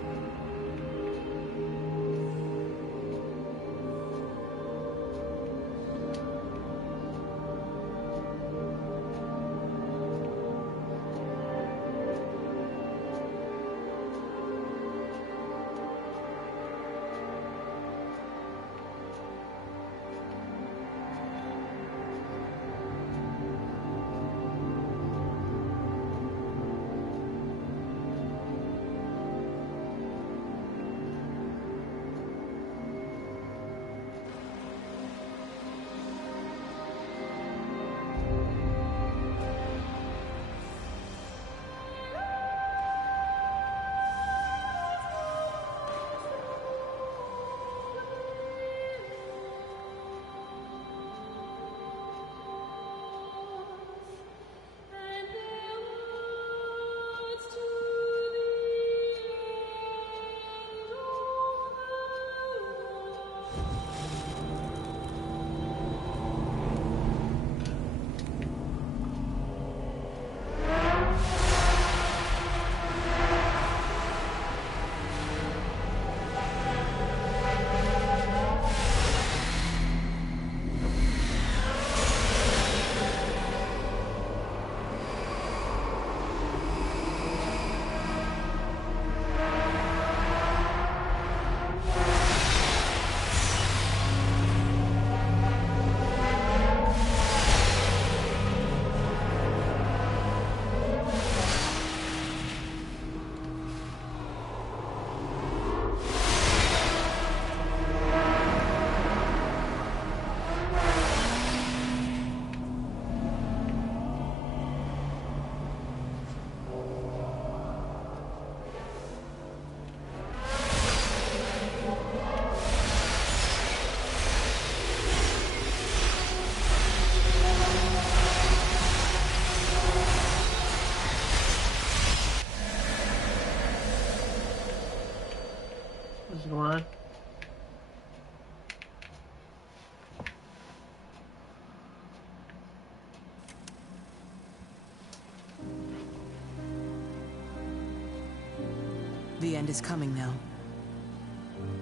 end is coming now.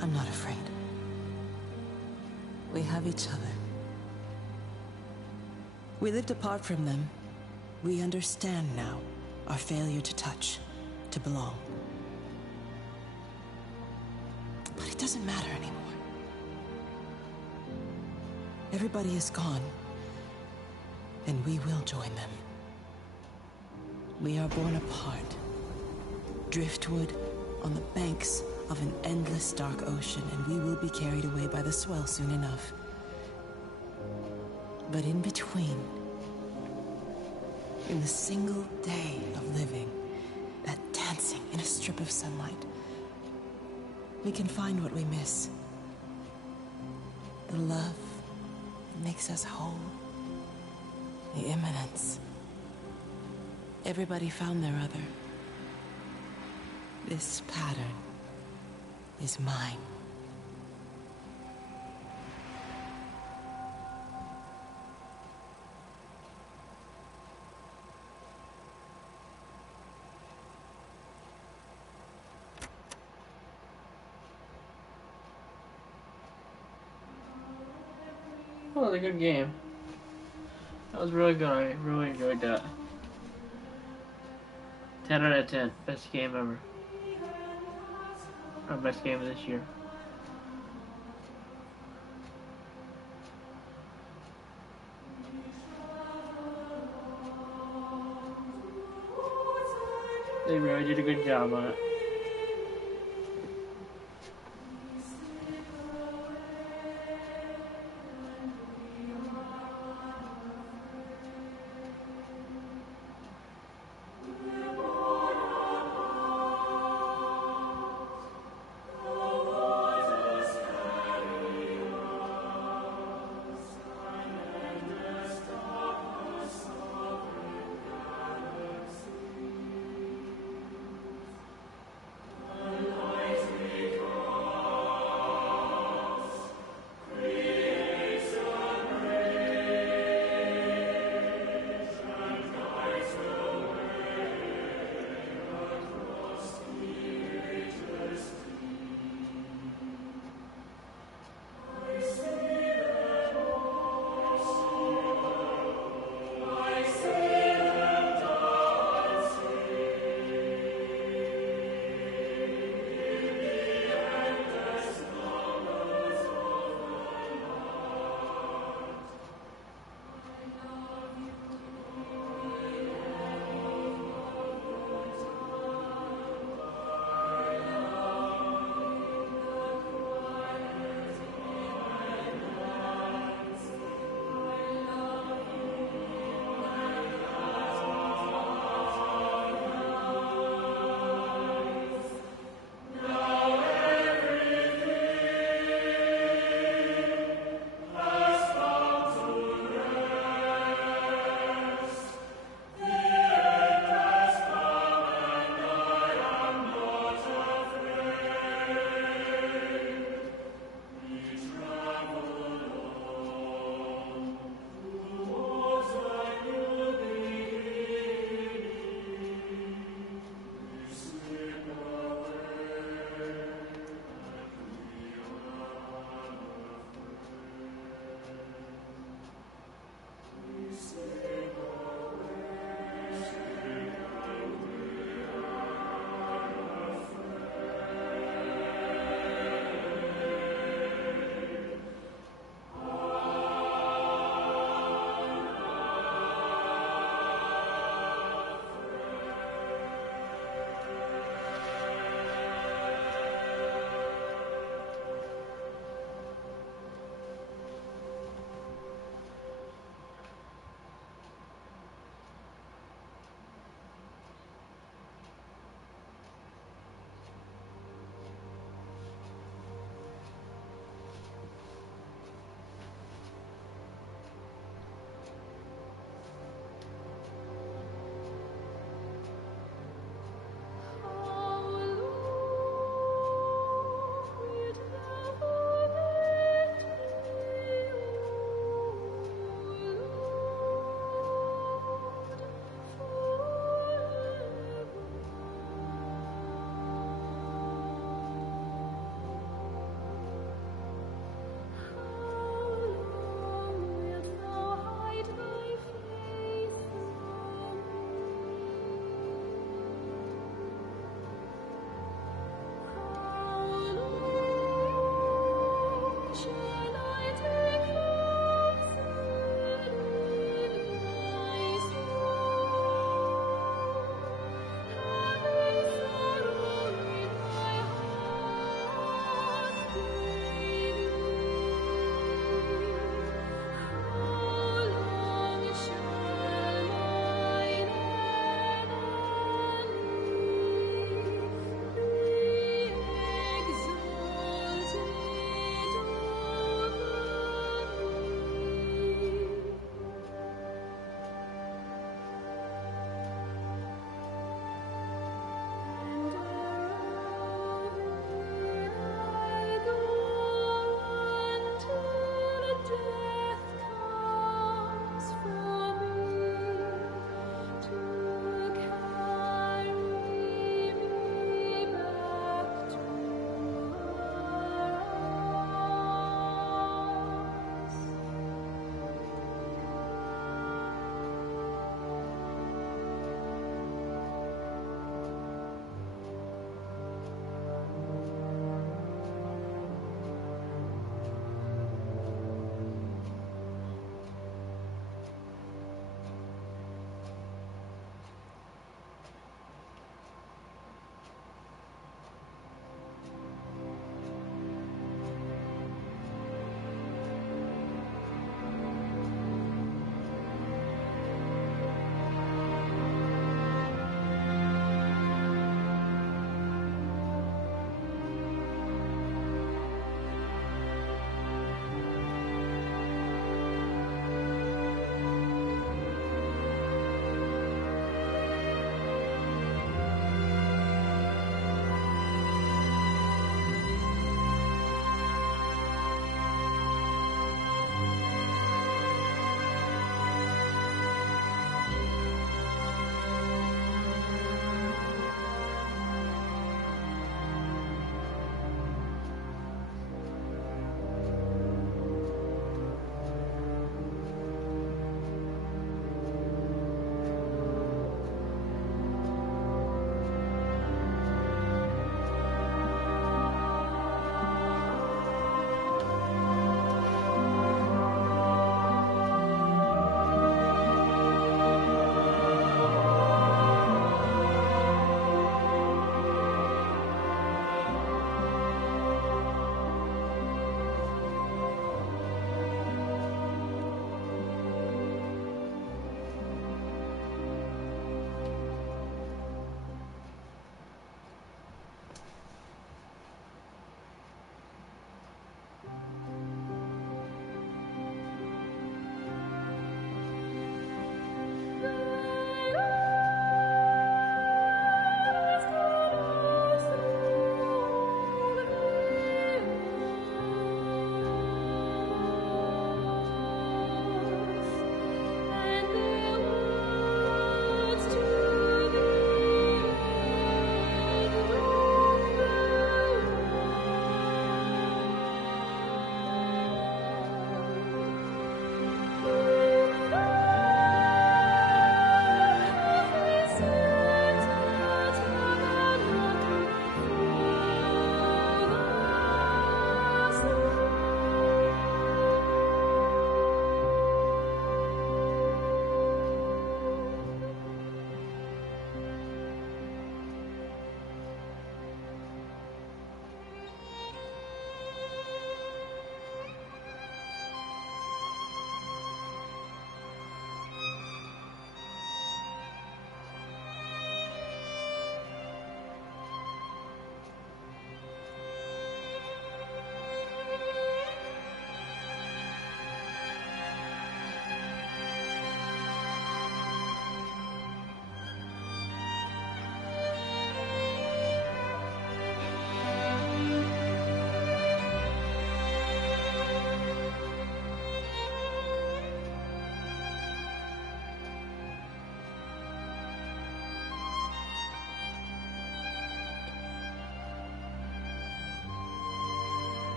I'm not afraid. We have each other. We lived apart from them. We understand now our failure to touch, to belong. But it doesn't matter anymore. Everybody is gone, and we will join them. We are born apart, driftwood on the banks of an endless dark ocean, and we will be carried away by the swell soon enough. But in between, in the single day of living, that dancing in a strip of sunlight, we can find what we miss. The love that makes us whole. The imminence. Everybody found their other. This pattern is mine. Well, it was a good game. That was really good. I really enjoyed that. 10 out of 10. Best game ever. Our best game of this year. They really did a good job on it.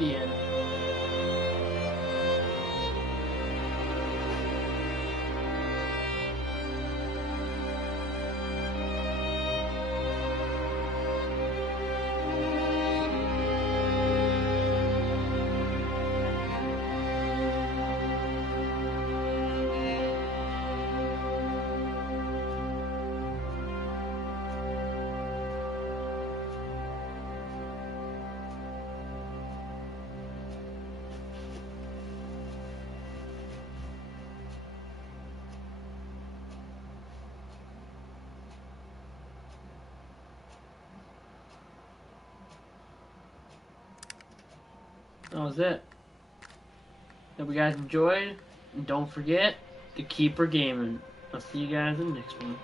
The end. That was it. Hope you guys enjoyed. And don't forget to keep her gaming. I'll see you guys in the next one.